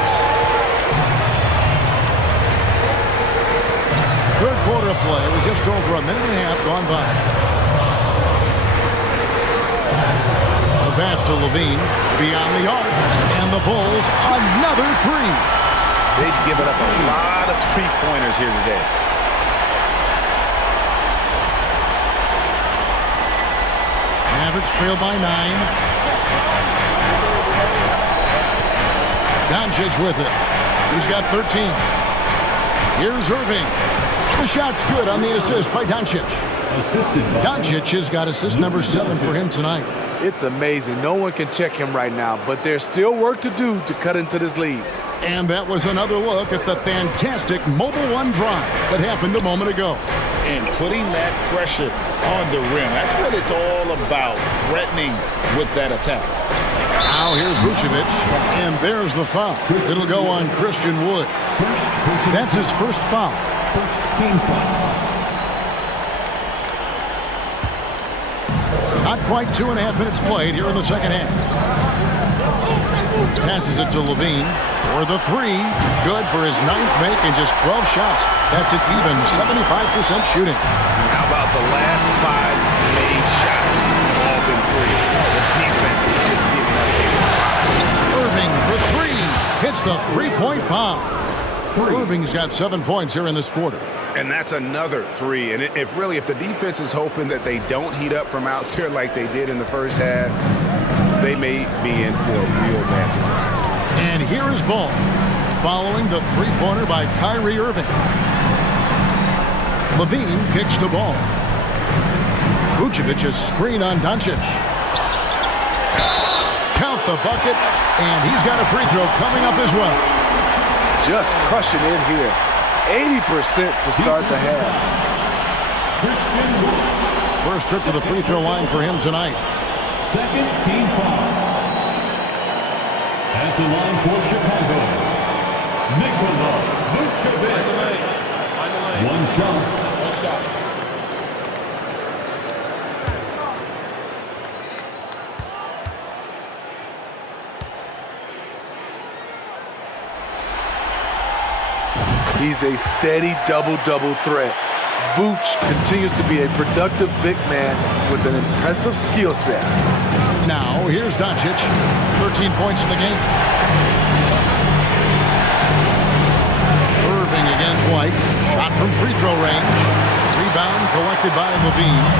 Third quarter of play with just over a minute and a half gone by. The pass to Levine. Beyond the arc. And the Bulls another three. They've given up a lot of three-pointers here today. Mavericks trail by 9. Doncic with it. He's got 13. Here's Irving. The shot's good on the assist by Doncic. Doncic has got assist number 7 for him tonight. It's amazing. No one can check him right now, but there's still work to do to cut into this lead. And that was another look at the fantastic Mobile One drive that happened a moment ago. And putting that pressure on the rim. That's what it's all about, threatening with that attack. Now here's Vucevic, and there's the foul. It'll go on Christian Wood. That's his first foul. First team foul. Not quite 2.5 minutes played here in the second half. Passes it to Levine for the three. Good for his 9th make and just 12 shots. That's an even 75% shooting. And how about the last 5 made shots? All been threes. The defense is just giving up. Irving for 3. Hits the three-point bomb. Irving's got 7 points here in this quarter. And that's another 3. And if the defense is hoping that they don't heat up from out there like they did in the first half, they may be in for a real bad surprise. And here is Ball, following the three-pointer by Kyrie Irving. Levine kicks the ball. Vucevic is screen on Doncic. Count the bucket, and he's got a free throw coming up as well. Just crushing it here. 80% to start the half. First trip to the free throw line for him tonight. Second team foul. At the line for Chicago, Nikola Vucevic. One shot. He's a steady double-double threat. Vooch continues to be a productive big man with an impressive skill set. Now, here's Doncic. 13 points in the game. Irving against White. Shot from free throw range. Rebound collected by Levine.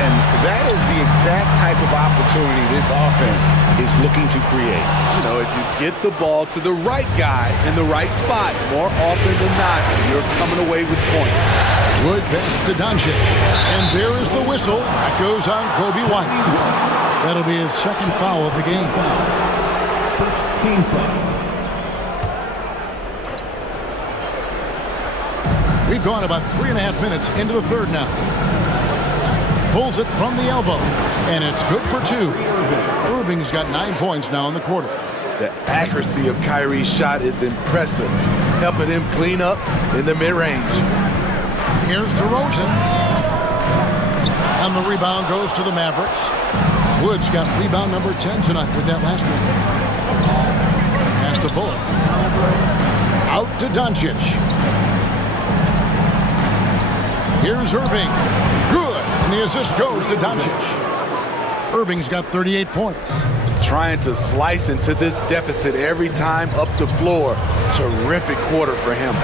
And that is the exact type of opportunity this offense is looking to create. You know, if you get the ball to the right guy in the right spot, more often than not, you're coming away with points. Good pass to Doncic. And there is the whistle. That goes on Kobe White. That'll be his second foul of the game. First team foul. We've gone about 3.5 minutes into the third now. Pulls it from the elbow, and it's good for 2. Irving's got 9 points now in the quarter. The accuracy of Kyrie's shot is impressive, helping him clean up in the mid-range. Here's DeRozan. And the rebound goes to the Mavericks. Woods got rebound number 10 tonight with that last one. Pass to Bullock. Out to Doncic. Here's Irving. Good. And the assist goes to Doncic. Irving's got 38 points. Trying to slice into this deficit every time up the floor. Terrific quarter for him.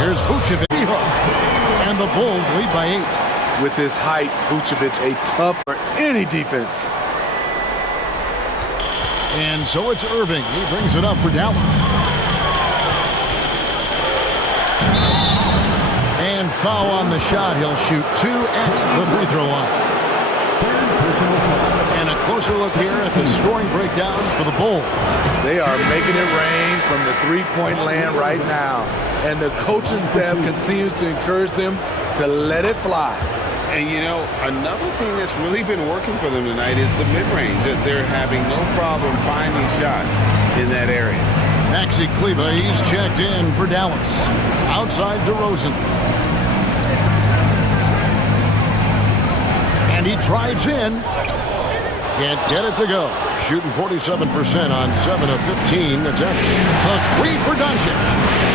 Here's Vucevic. And the Bulls lead by 8. With his height, Vucevic a tough for any defense. And so it's Irving. He brings it up for Dallas. And foul on the shot. He'll shoot 2 at the free throw line. And a closer look here at the scoring breakdown for the Bulls. They are making it rain from the three-point land right now. And the coaching staff continues to encourage them to let it fly. And, you know, another thing that's really been working for them tonight is the mid-range. That they're having no problem finding shots in that area. Maxi Kleber, he's checked in for Dallas. Outside DeRozan. And he drives in. Can't get it to go. Shooting 47% on 7 of 15 attempts. A 3 for Doncic.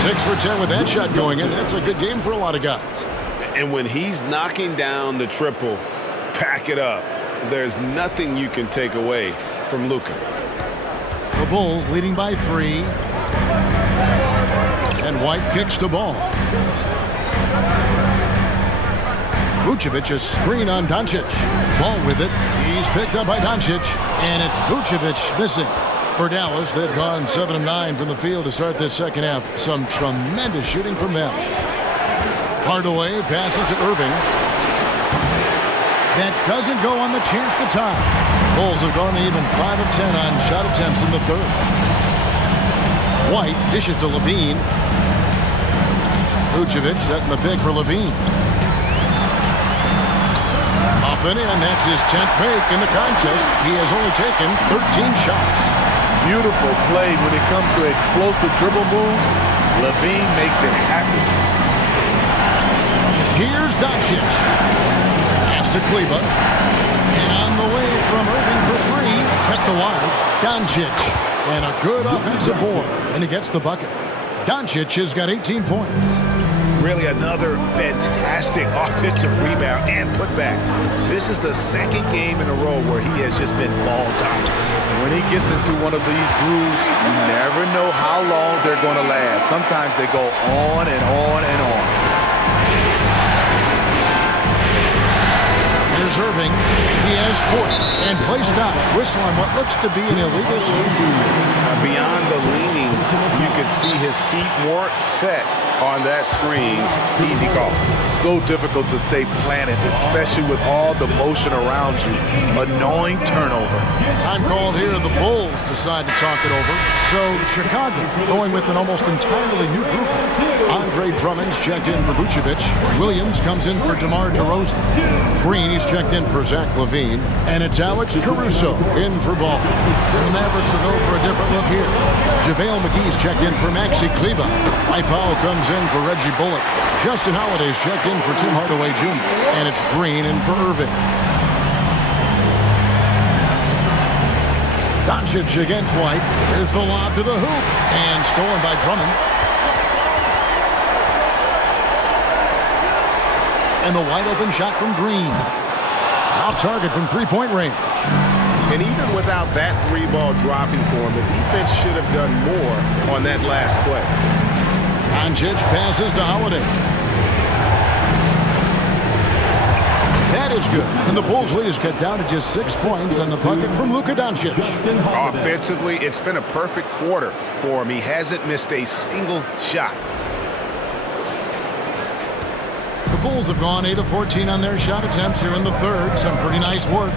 6 for 10 with that shot going in. That's a good game for a lot of guys. And when he's knocking down the triple, pack it up. There's nothing you can take away from Luka. The Bulls leading by 3. And White kicks the ball. Vucevic a screen on Doncic. Ball with it. He's picked up by Doncic. And it's Vucevic missing. For Dallas, they've gone 7 of 9 from the field to start this second half. Some tremendous shooting from them. Hardaway passes to Irving. That doesn't go on the chance to tie. Bulls have gone to even 5 of 10 on shot attempts in the third. White dishes to Levine. Vucevic setting the pick for Levine. Up and in. That's his 10th make in the contest. He has only taken 13 shots. Beautiful play when it comes to explosive dribble moves. Levine makes it happen. Here's Doncic. Pass to Kleber. And on the way from Irving for 3. Kept alive. Doncic. And a good offensive board. And he gets the bucket. Doncic has got 18 points. Really another fantastic offensive rebound and putback. This is the second game in a row where he has just been ball dominant. When he gets into one of these grooves, you never know how long they're going to last. Sometimes they go on and on and on. Here's Irving. He has 40 and play stops. Whistle on what looks to be an illegal swing. Beyond the leaning, you could see his feet more set on that screen. Easy call. So difficult to stay planted, especially with all the motion around you. Annoying turnover. Time called here. The Bulls decide to talk it over. So Chicago going with an almost entirely new group. Andre Drummond's checked in for Vucevic. Williams comes in for DeMar DeRozan. Green, he's checked in for Zach LaVine. And it's Alex Caruso in for Ball. And the Mavericks will go for a different look here. JaVale McGee's checked in for Maxi Kleber. MACAU comes in for Reggie Bullock. Justin Holiday's checked in for Tim Hardaway Jr. And it's Green in for Irving. Doncic against White. Here's the lob to the hoop. And stolen by Drummond. And the wide open shot from Green. Off target from three-point range. And even without that three ball dropping for him, the defense should have done more on that last play. Doncic passes to Holiday. That is good. And the Bulls lead is cut down to just 6 points on the bucket from Luka Doncic. Offensively, it's been a perfect quarter for him. He hasn't missed a single shot. The Bulls have gone 8 of 14 on their shot attempts here in the third. Some pretty nice work.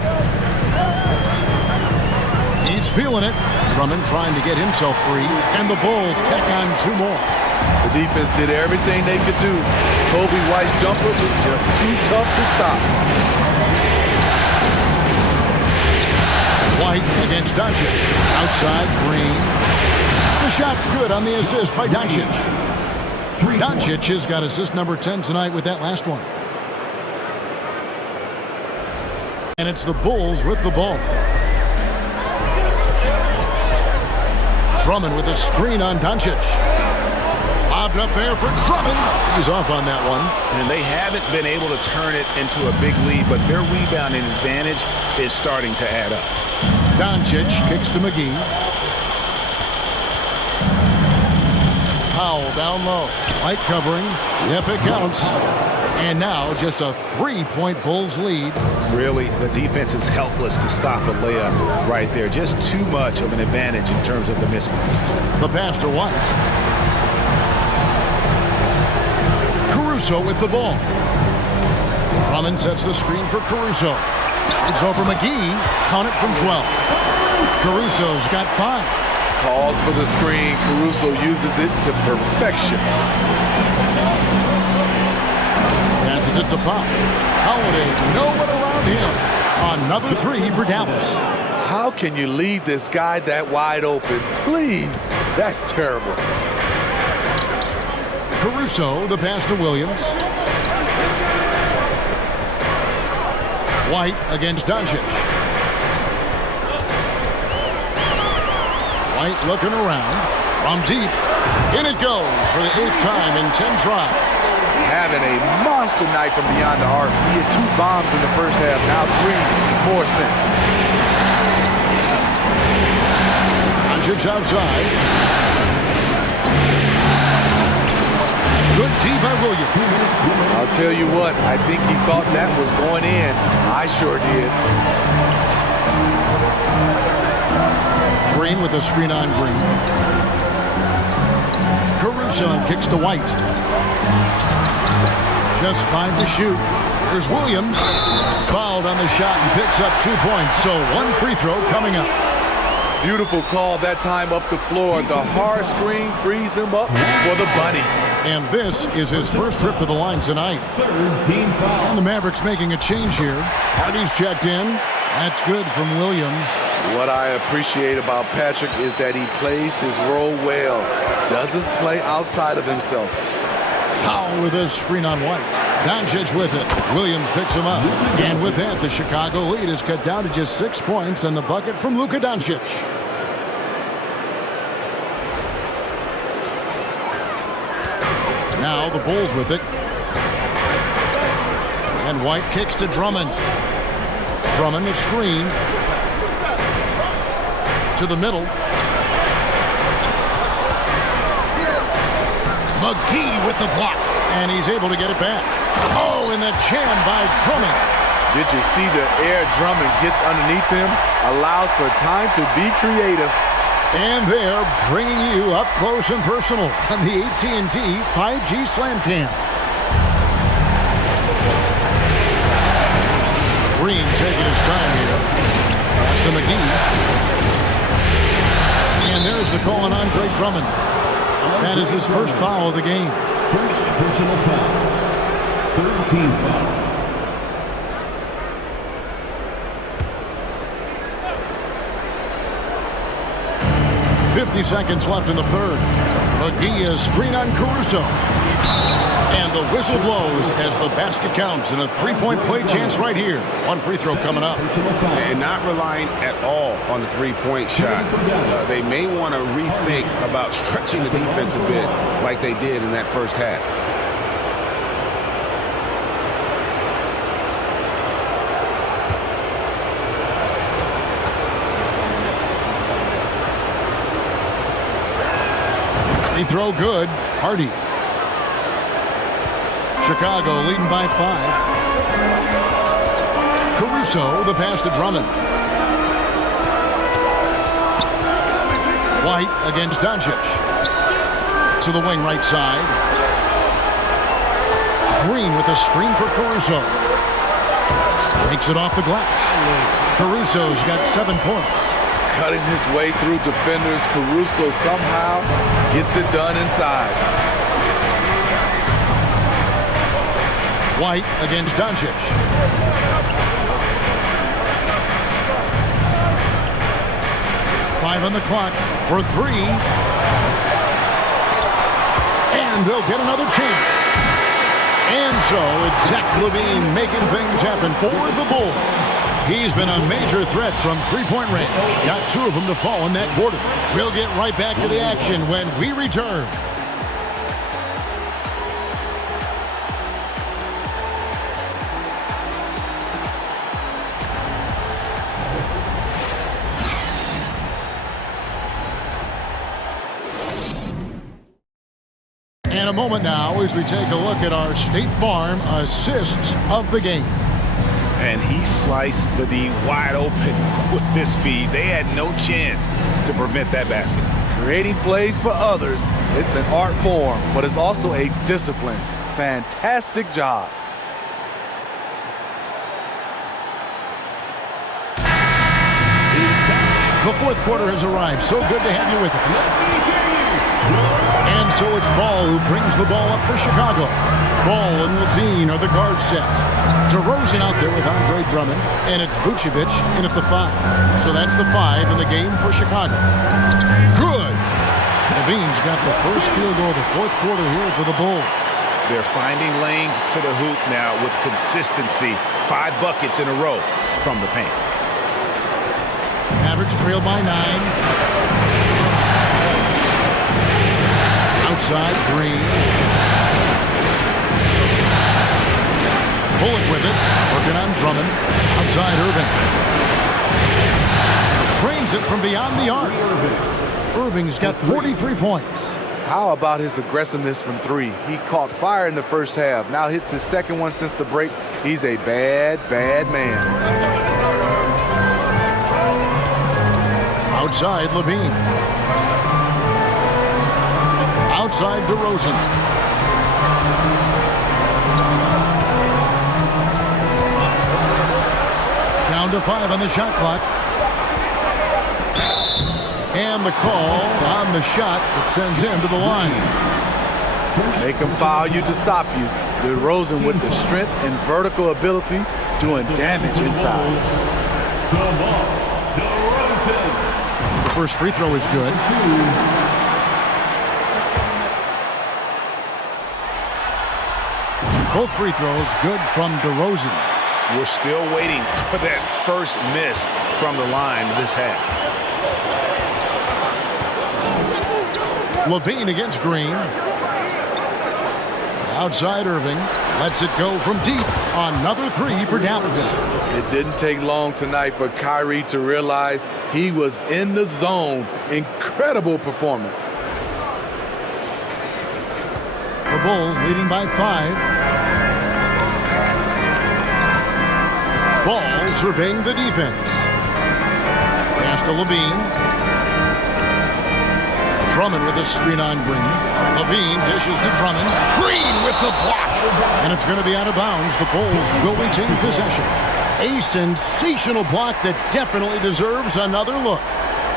He's feeling it. Drummond trying to get himself free. And the Bulls tack on 2 more. The defense did everything they could do. Kobe White's jumper was just too tough to stop. White against Doncic. Outside, Green. The shot's good on the assist by Doncic. Doncic has got assist number 10 tonight with that last one. And it's the Bulls with the ball. Drummond with a screen on Doncic. Lobbed up there for Drummond. He's off on that one. And they haven't been able to turn it into a big lead, but their rebounding advantage is starting to add up. Doncic kicks to McGee. Powell down low. White covering. Yep, it counts. And now just a 3-point Bulls lead. Really, the defense is helpless to stop a layup right there. Just too much of an advantage in terms of the mismatch. The pass to White. Caruso with the ball. Drummond sets the screen for Caruso. It's over McGee. Count it from 12. Caruso's got 5. Calls for the screen. Caruso uses it to perfection. Passes it to Pop. Holiday, no one around him. Another 3 for Dallas. How can you leave this guy that wide open? Please. That's terrible. Caruso, the pass to Williams. White against Doncic. White looking around. From deep. In it goes for the 8th time in 10 tries. Having a monster night from beyond the arc. He had 2 bombs in the first half. Now 3 more since. Doncic outside. Good D by Williams. I'll tell you what, I think he thought that was going in. I sure did. Green with a screen on Green. Caruso kicks to White. Just 5 to shoot. Here's Williams. Fouled on the shot and picks up 2 points. So 1 free throw coming up. Beautiful call that time up the floor. The hard screen frees him up for the bunny. And this is his first trip to the line tonight. And the Mavericks making a change here. Hardy's checked in. That's good from Williams. What I appreciate about Patrick is that he plays his role well. Doesn't play outside of himself. Powell with a screen on White. Doncic with it. Williams picks him up. And with that, the Chicago lead is cut down to just 6 points on the bucket from Luka Doncic. Now the Bulls with it. And White kicks to Drummond. Drummond a screen. To the middle. McGee with the block. And he's able to get it back. Oh, and the jam by Drummond. Did you see the air Drummond gets underneath him? Allows for time to be creative. And they're bringing you up close and personal on the AT&T 5G Slam Cam. Green taking his time here. Pass to McGee. And there's the call on Andre Drummond. That is his first foul of the game. First personal foul. Third team foul. 50 seconds left in the third. McGee is screen on Caruso. And the whistle blows as the basket counts and a 3-point play chance right here. 1 free throw coming up. And not relying at all on the 3-point shot. They may want to rethink about stretching the defense a bit like they did in that first half. Free throw good. Hardy. Chicago leading by 5. Caruso, the pass to Drummond. White against Doncic. To the wing right side. Green with a screen for Caruso. Takes it off the glass. Caruso's got 7 points. Cutting his way through defenders, Caruso somehow gets it done inside. White against Doncic. Five on the clock for 3. And they'll get another chance. And so it's Zach LaVine making things happen for the Bulls. He's been a major threat from three-point range. Got 2 of them to fall in that quarter. We'll get right back to the action when we return. And a moment now as we take a look at our State Farm assists of the game. And he sliced the D wide open with this feed. They had no chance to prevent that basket. Creating plays for others, it's an art form, but it's also a discipline. Fantastic job. The fourth quarter has arrived. So good to have you with us. And so it's Ball who brings the ball up for Chicago. Ball and LaVine are the guard set. DeRozan out there with Andre Drummond, and it's Vucevic in at the 5. So that's the 5 in the game for Chicago. Good. LaVine's got the first field goal of the fourth quarter here for the Bulls. They're finding lanes to the hoop now with consistency. 5 buckets in a row from the paint. Mavericks trail by 9. Outside, Green. Bullock with it, working on Drummond. Outside, Irving. Trains it from beyond the arc. Irving's got 43 points. How about his aggressiveness from 3? He caught fire in the first half. Now hits his second one since the break. He's a bad, bad man. Outside, LaVine. Outside, DeRozan. Down to 5 on the shot clock. And the call on the shot that sends him to the line. They can foul you to stop you. DeRozan with the strength and vertical ability doing damage inside. The first free throw is good. Both free throws good from DeRozan. We're still waiting for that first miss from the line this half. LaVine against Green. Outside Irving. Lets it go from deep. Another 3 for Dallas. It didn't take long tonight for Kyrie to realize he was in the zone. Incredible performance. The Bulls leading by 5. Ball surveying the defense. Pass to LaVine. Drummond with a screen on Green. LaVine dishes to Drummond. Green with the block. And it's going to be out of bounds. The Bulls will retain possession. A sensational block that definitely deserves another look.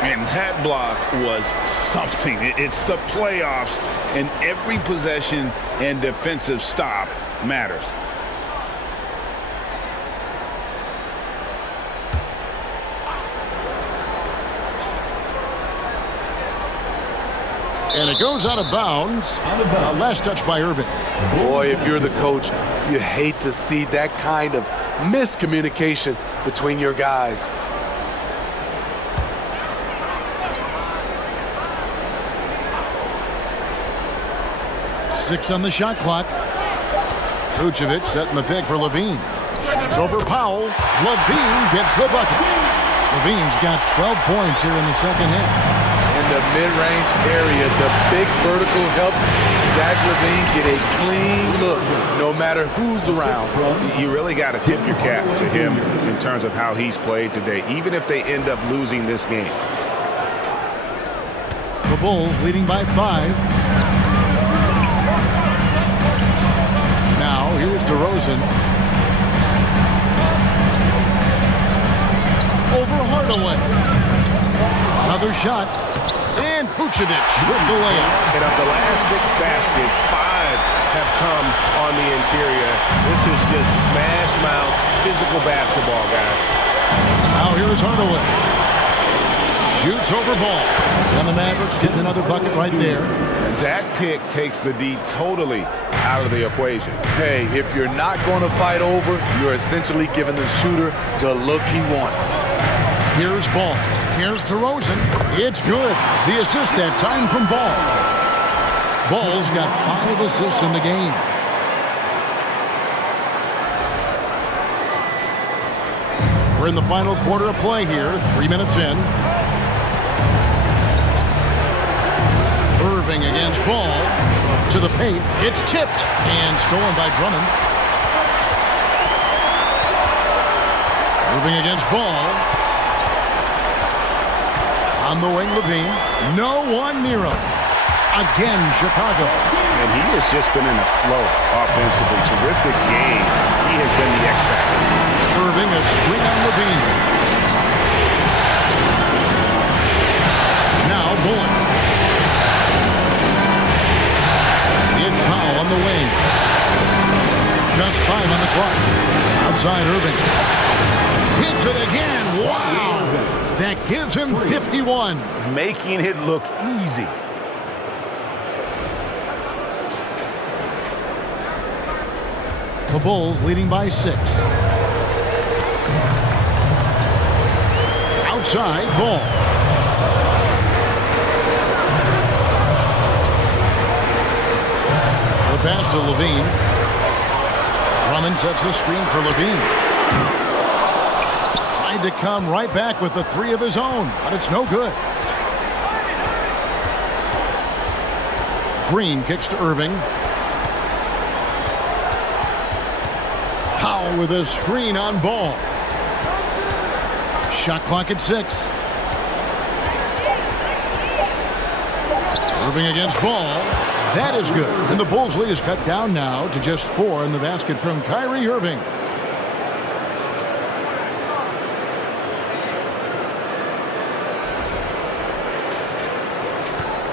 And that block was something. It's the playoffs, and every possession and defensive stop matters. And it goes out of bounds. Last touch by Irving. Boy, if you're the coach, you hate to see that kind of miscommunication between your guys. Six on the shot clock. Vucevic setting the pick for LaVine. Shoots over Powell. LaVine gets the bucket. LaVine's got 12 points here in the second half. And the mid-range area. The big vertical helps Zach LaVine get a clean look, no matter who's around. You really got to tip your cap to him in terms of how he's played today, even if they end up losing this game. The Bulls leading by 5. Now here's DeRozan. Over Hardaway. Another shot. And Vucevic with the layup. And of the last 6 baskets, 5 have come on the interior. This is just smash mouth physical basketball, guys. Now here's Hardaway. Shoots over Ball. And the Mavericks getting another bucket right there. And that pick takes the D totally out of the equation. Hey, if you're not going to fight over, you're essentially giving the shooter the look he wants. Here's Ball. Here's DeRozan. It's good. The assist that time from Ball. Ball's got 5 assists in the game. We're in the final quarter of play here. 3 minutes in. Irving against Ball. To the paint. It's tipped and stolen by Drummond. Irving against Ball. On the wing, LaVine. No one near him. Again, Chicago. And he has just been in a flow offensively. Terrific game. He has been the X factor. Irving a screen on LaVine. Now Bullock. It's Powell on the wing. Just 5 on the clock. Outside Irving. Hits it again. Wow. That gives him 51. Making it look easy. The Bulls leading by 6. Outside, Ball. The pass to LaVine. Drummond sets the screen for LaVine. Tried to come right back with the 3 of his own, but it's no good. Green kicks to Irving. Powell with a screen on Ball. Shot clock at 6. Irving against Ball. That is good. And the Bulls' lead is cut down now to just 4 in the basket from Kyrie Irving.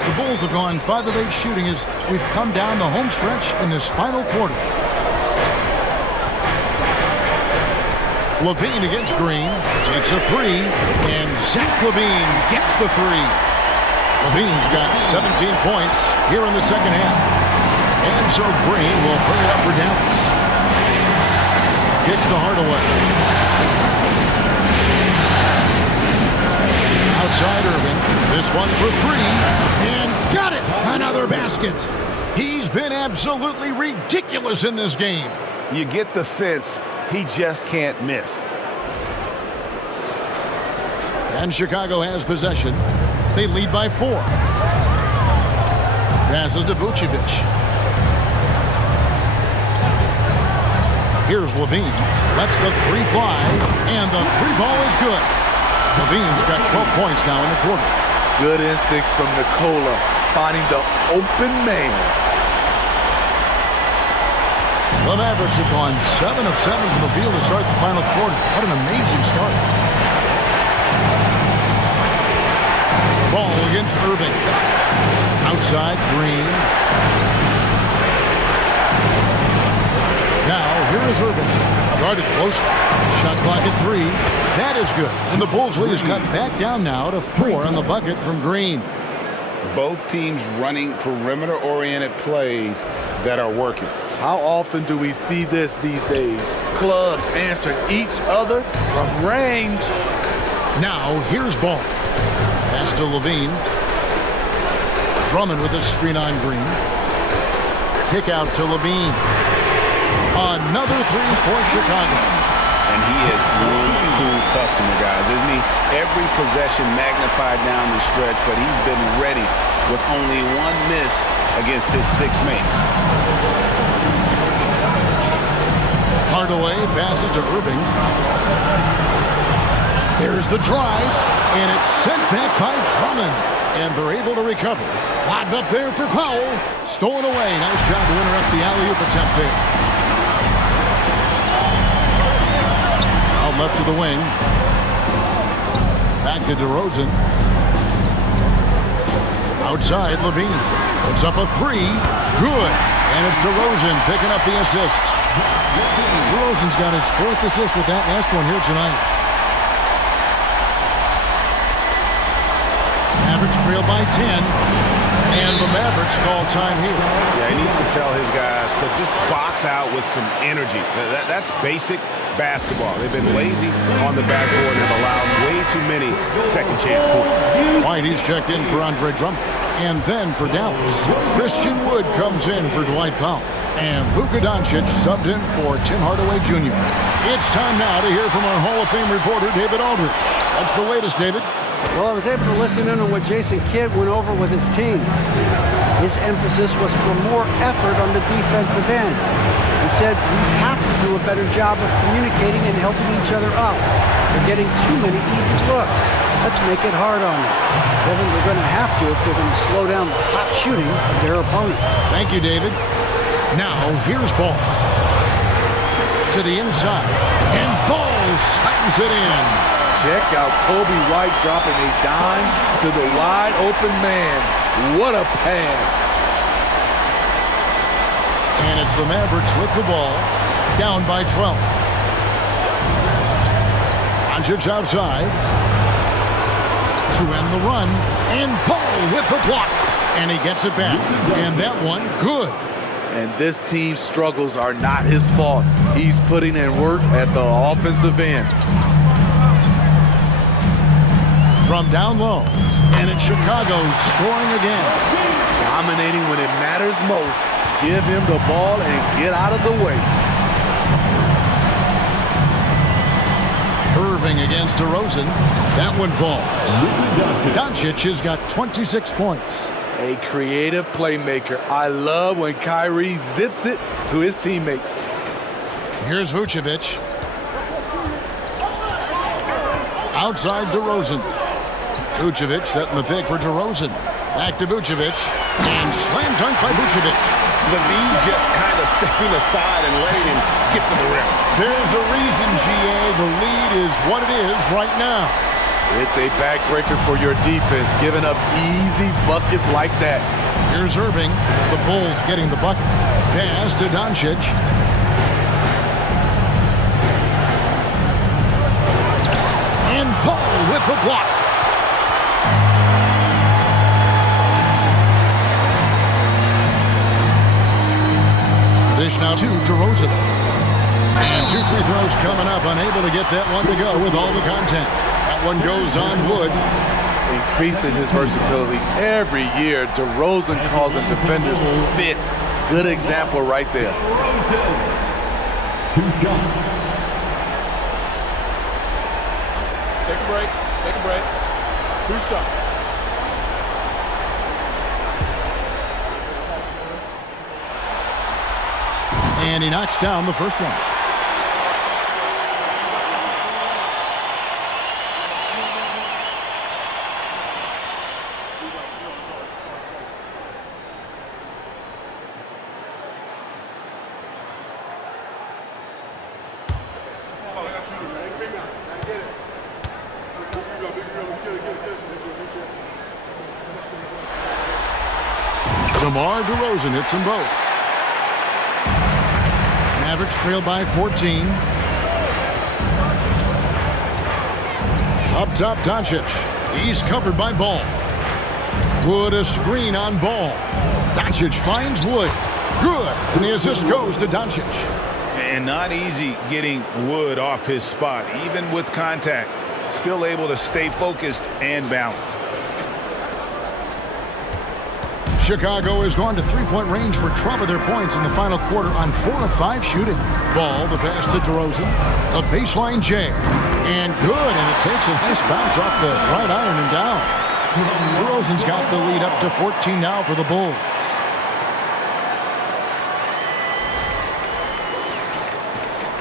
The Bulls have gone 5 of 8 shooting as we've come down the home stretch in this final quarter. LaVine against Green, takes a 3, and Zach LaVine gets the 3. LaVine's got 17 points here in the second half. And so Green will bring it up for Dallas. Kicks to Hardaway. Outside Irving, this one for 3, and got it! Another basket. He's been absolutely ridiculous in this game. You get the sense he just can't miss. And Chicago has possession. They lead by 4. Passes to Vucevic. Here's LaVine. Lets the 3 fly, and the 3 ball is good. LaVine's got 12 points now in the quarter. Good instincts from Nikola, finding the open man. The Mavericks have gone 7 of 7 from the field to start the final quarter. What an amazing start. Ball against Irving. Outside, Green. Now, here is Irving. Guarded close. Shot clock at 3. That is good. And the Bulls' lead is cut back down now to 4 on the bucket from Green. Both teams running perimeter-oriented plays that are working. How often do we see this these days? Clubs answering each other from range. Now, here's Ball. Pass to LaVine. Drummond with a screen on Green. Kick out to LaVine. Another 3 for Chicago. And he is one cool customer, guys, isn't he? Every possession magnified down the stretch, but he's been ready with only one miss against his 6 mates. Hardaway passes to Irving. There's the drive, and it's sent back by Drummond. And they're able to recover. Lobbed up there for Powell. Stolen away. Nice job to interrupt the alley-oop attempt there. Out left to the wing. Back to DeRozan. Outside, Levine. Puts up a 3. Good. And it's DeRozan picking up the assist. DeRozan's got his 4th assist with that last one here tonight. Mavericks trail by 10. And the Mavericks call time here. Yeah, he needs to tell his guys to just box out with some energy. That's basic basketball. They've been lazy on the backboard and have allowed way too many second chance points. White, he's checked in for Andre Drummond. And then for Dallas, Christian Wood comes in for Dwight Powell. And Luka Doncic subbed in for Tim Hardaway Jr. It's time now to hear from our Hall of Fame reporter, David Aldridge. What's the latest, David? Well, I was able to listen in on what Jason Kidd went over with his team. His emphasis was for more effort on the defensive end. He said we have to do a better job of communicating and helping each other up. They're getting too many easy looks. Let's make it hard on them. Kevin, they're going to have to if they're going to slow down the hot shooting of their opponent. Thank you, David. Now, here's Ball. To the inside. And Ball slams it in. Check out Kobe White dropping a dime to the wide open man. What a pass. And it's the Mavericks with the ball, down by 12. Doncic outside to end the run, and Ball with the block. And he gets it back. And that one, good. And this team's struggles are not his fault. He's putting in work at the offensive end. From down low, and it's Chicago scoring again. Dominating when it matters most. Give him the ball and get out of the way. Irving against DeRozan. That one falls. Doncic has got 26 points. A creative playmaker. I love when Kyrie zips it to his teammates. Here's Vucevic. Outside DeRozan. Vucevic setting the pick for DeRozan. Back to Vucevic. And slam dunk by Vucevic. Levine just kind of stepping aside and letting him get to the rim. There's a reason, GA. The lead is what it is right now. It's a backbreaker for your defense, giving up easy buckets like that. Here's Irving. The Bulls getting the bucket. Pass to Doncic. And Ball with the block. Dish now to DeRozan. And 2 free throws coming up. Unable to get that one to go with all the contact. That one goes on Wood. Increasing his versatility every year. DeRozan causing defenders fits. Good example right there. 2 shots. Take a break. Take a break. 2 shots. And he knocks down the first one. DeMar DeRozan hits them both. Mavericks trail by 14. Up top, Doncic. He's covered by Ball. Wood a screen on Ball. Doncic finds Wood. Good. And the assist goes to Doncic. And not easy getting Wood off his spot, even with contact. Still able to stay focused and balanced. Chicago has gone to three-point range for 12 of their points in the final quarter on 4 of 5 shooting. Ball, the pass to DeRozan. A baseline J. And good, and it takes a nice bounce off the right iron and down. DeRozan's got the lead up to 14 now for the Bulls.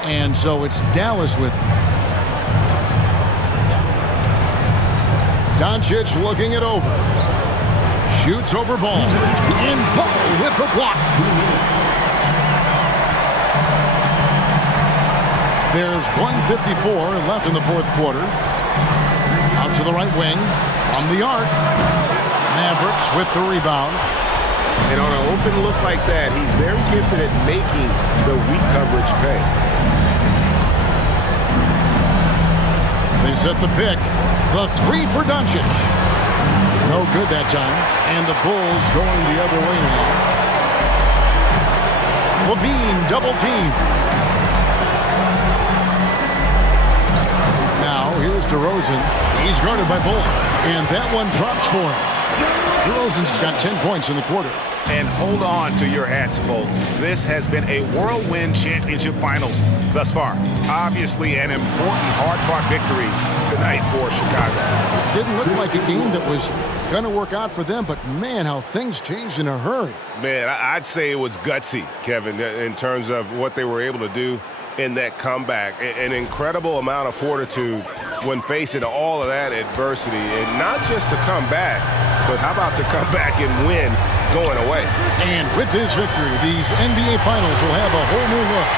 And so it's Dallas with it. Doncic looking it over. Shoots over ball. And Ball with the block. There's 1:54 left in the fourth quarter. Out to the right wing. From the arc. Mavericks with the rebound. And on an open look like that, he's very gifted at making the weak coverage pay. They set the pick. The three for Doncic. No good that time. And the Bulls going the other way now. Levine double team. Now here's DeRozan. He's guarded by Bullock. And that one drops for him. DeRozan's got 10 points in the quarter. And hold on to your hats, folks. This has been a whirlwind championship finals thus far. Obviously an important, hard-fought victory tonight for Chicago. It didn't look like a game that was going to work out for them, but man, how things changed in a hurry. Man, I'd say it was gutsy, Kevin, in terms of what they were able to do in that comeback. An incredible amount of fortitude when facing all of that adversity. And not just to come back, but how about to come back and win going away. And with this victory, these NBA Finals will have a whole new look.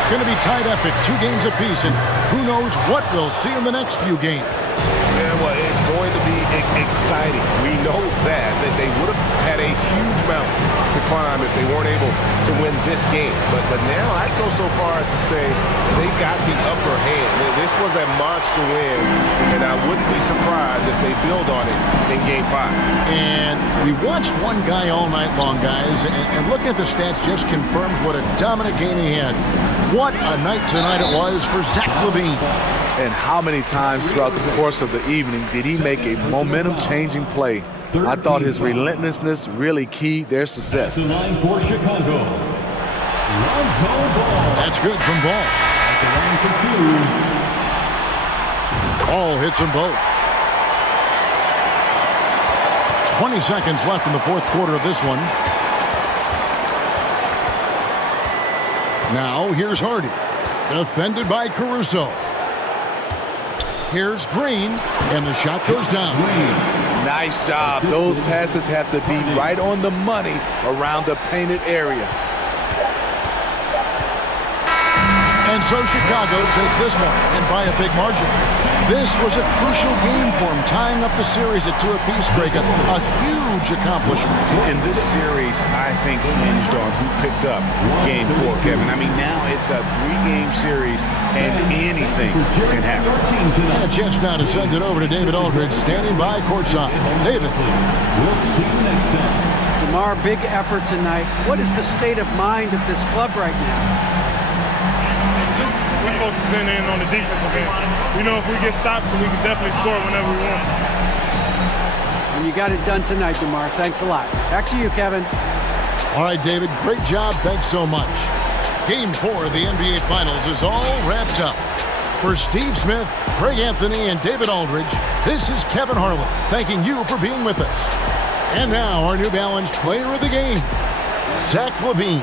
It's going to be tied up at 2 games apiece, and who knows what we'll see in the next few games. Yeah, well, it's going to be exciting. We know that they would have had a huge mountain to climb if they weren't able to win this game. But now I'd go so far as to say they got the upper hand. This was a monster win, and I wouldn't be surprised if they build on it in Game 5. And we watched one guy all night long, guys, and looking at the stats just confirms what a dominant game he had. What a night tonight it was for Zach LaVine. And how many times throughout the course of the evening did he make a momentum-changing play? I thought his relentlessness really keyed their success. The line for Chicago. Lonzo Ball. That's good from Ball. At the line for 2. Ball hits them both. 20 seconds left in the fourth quarter of this one. Now here's Hardy. Defended by Caruso. Here's Green, and the shot goes down. Nice job. Those passes have to be right on the money around the painted area. And so Chicago takes this one, and by a big margin. This was a crucial game for him, tying up the series at 2 apiece, Greg. A huge accomplishment. In this series, I think hinged on who picked up Game 4, Kevin. I mean, now it's a 3-game series, and anything can happen. A chance now to send it over to David Aldridge, standing by courtside. David. We'll see you next time. DeMar, big effort tonight. What is the state of mind of this club right now? We focus in on the defensive end. We know if we get stops, we can definitely score whenever we want. And you got it done tonight, DeMar. Thanks a lot. Back to you, Kevin. All right, David, great job. Thanks so much. Game 4 of the NBA Finals is all wrapped up. For Steve Smith, Greg Anthony, and David Aldridge, this is Kevin Harlan thanking you for being with us. And now our New Balance player of the game, Zach LaVine.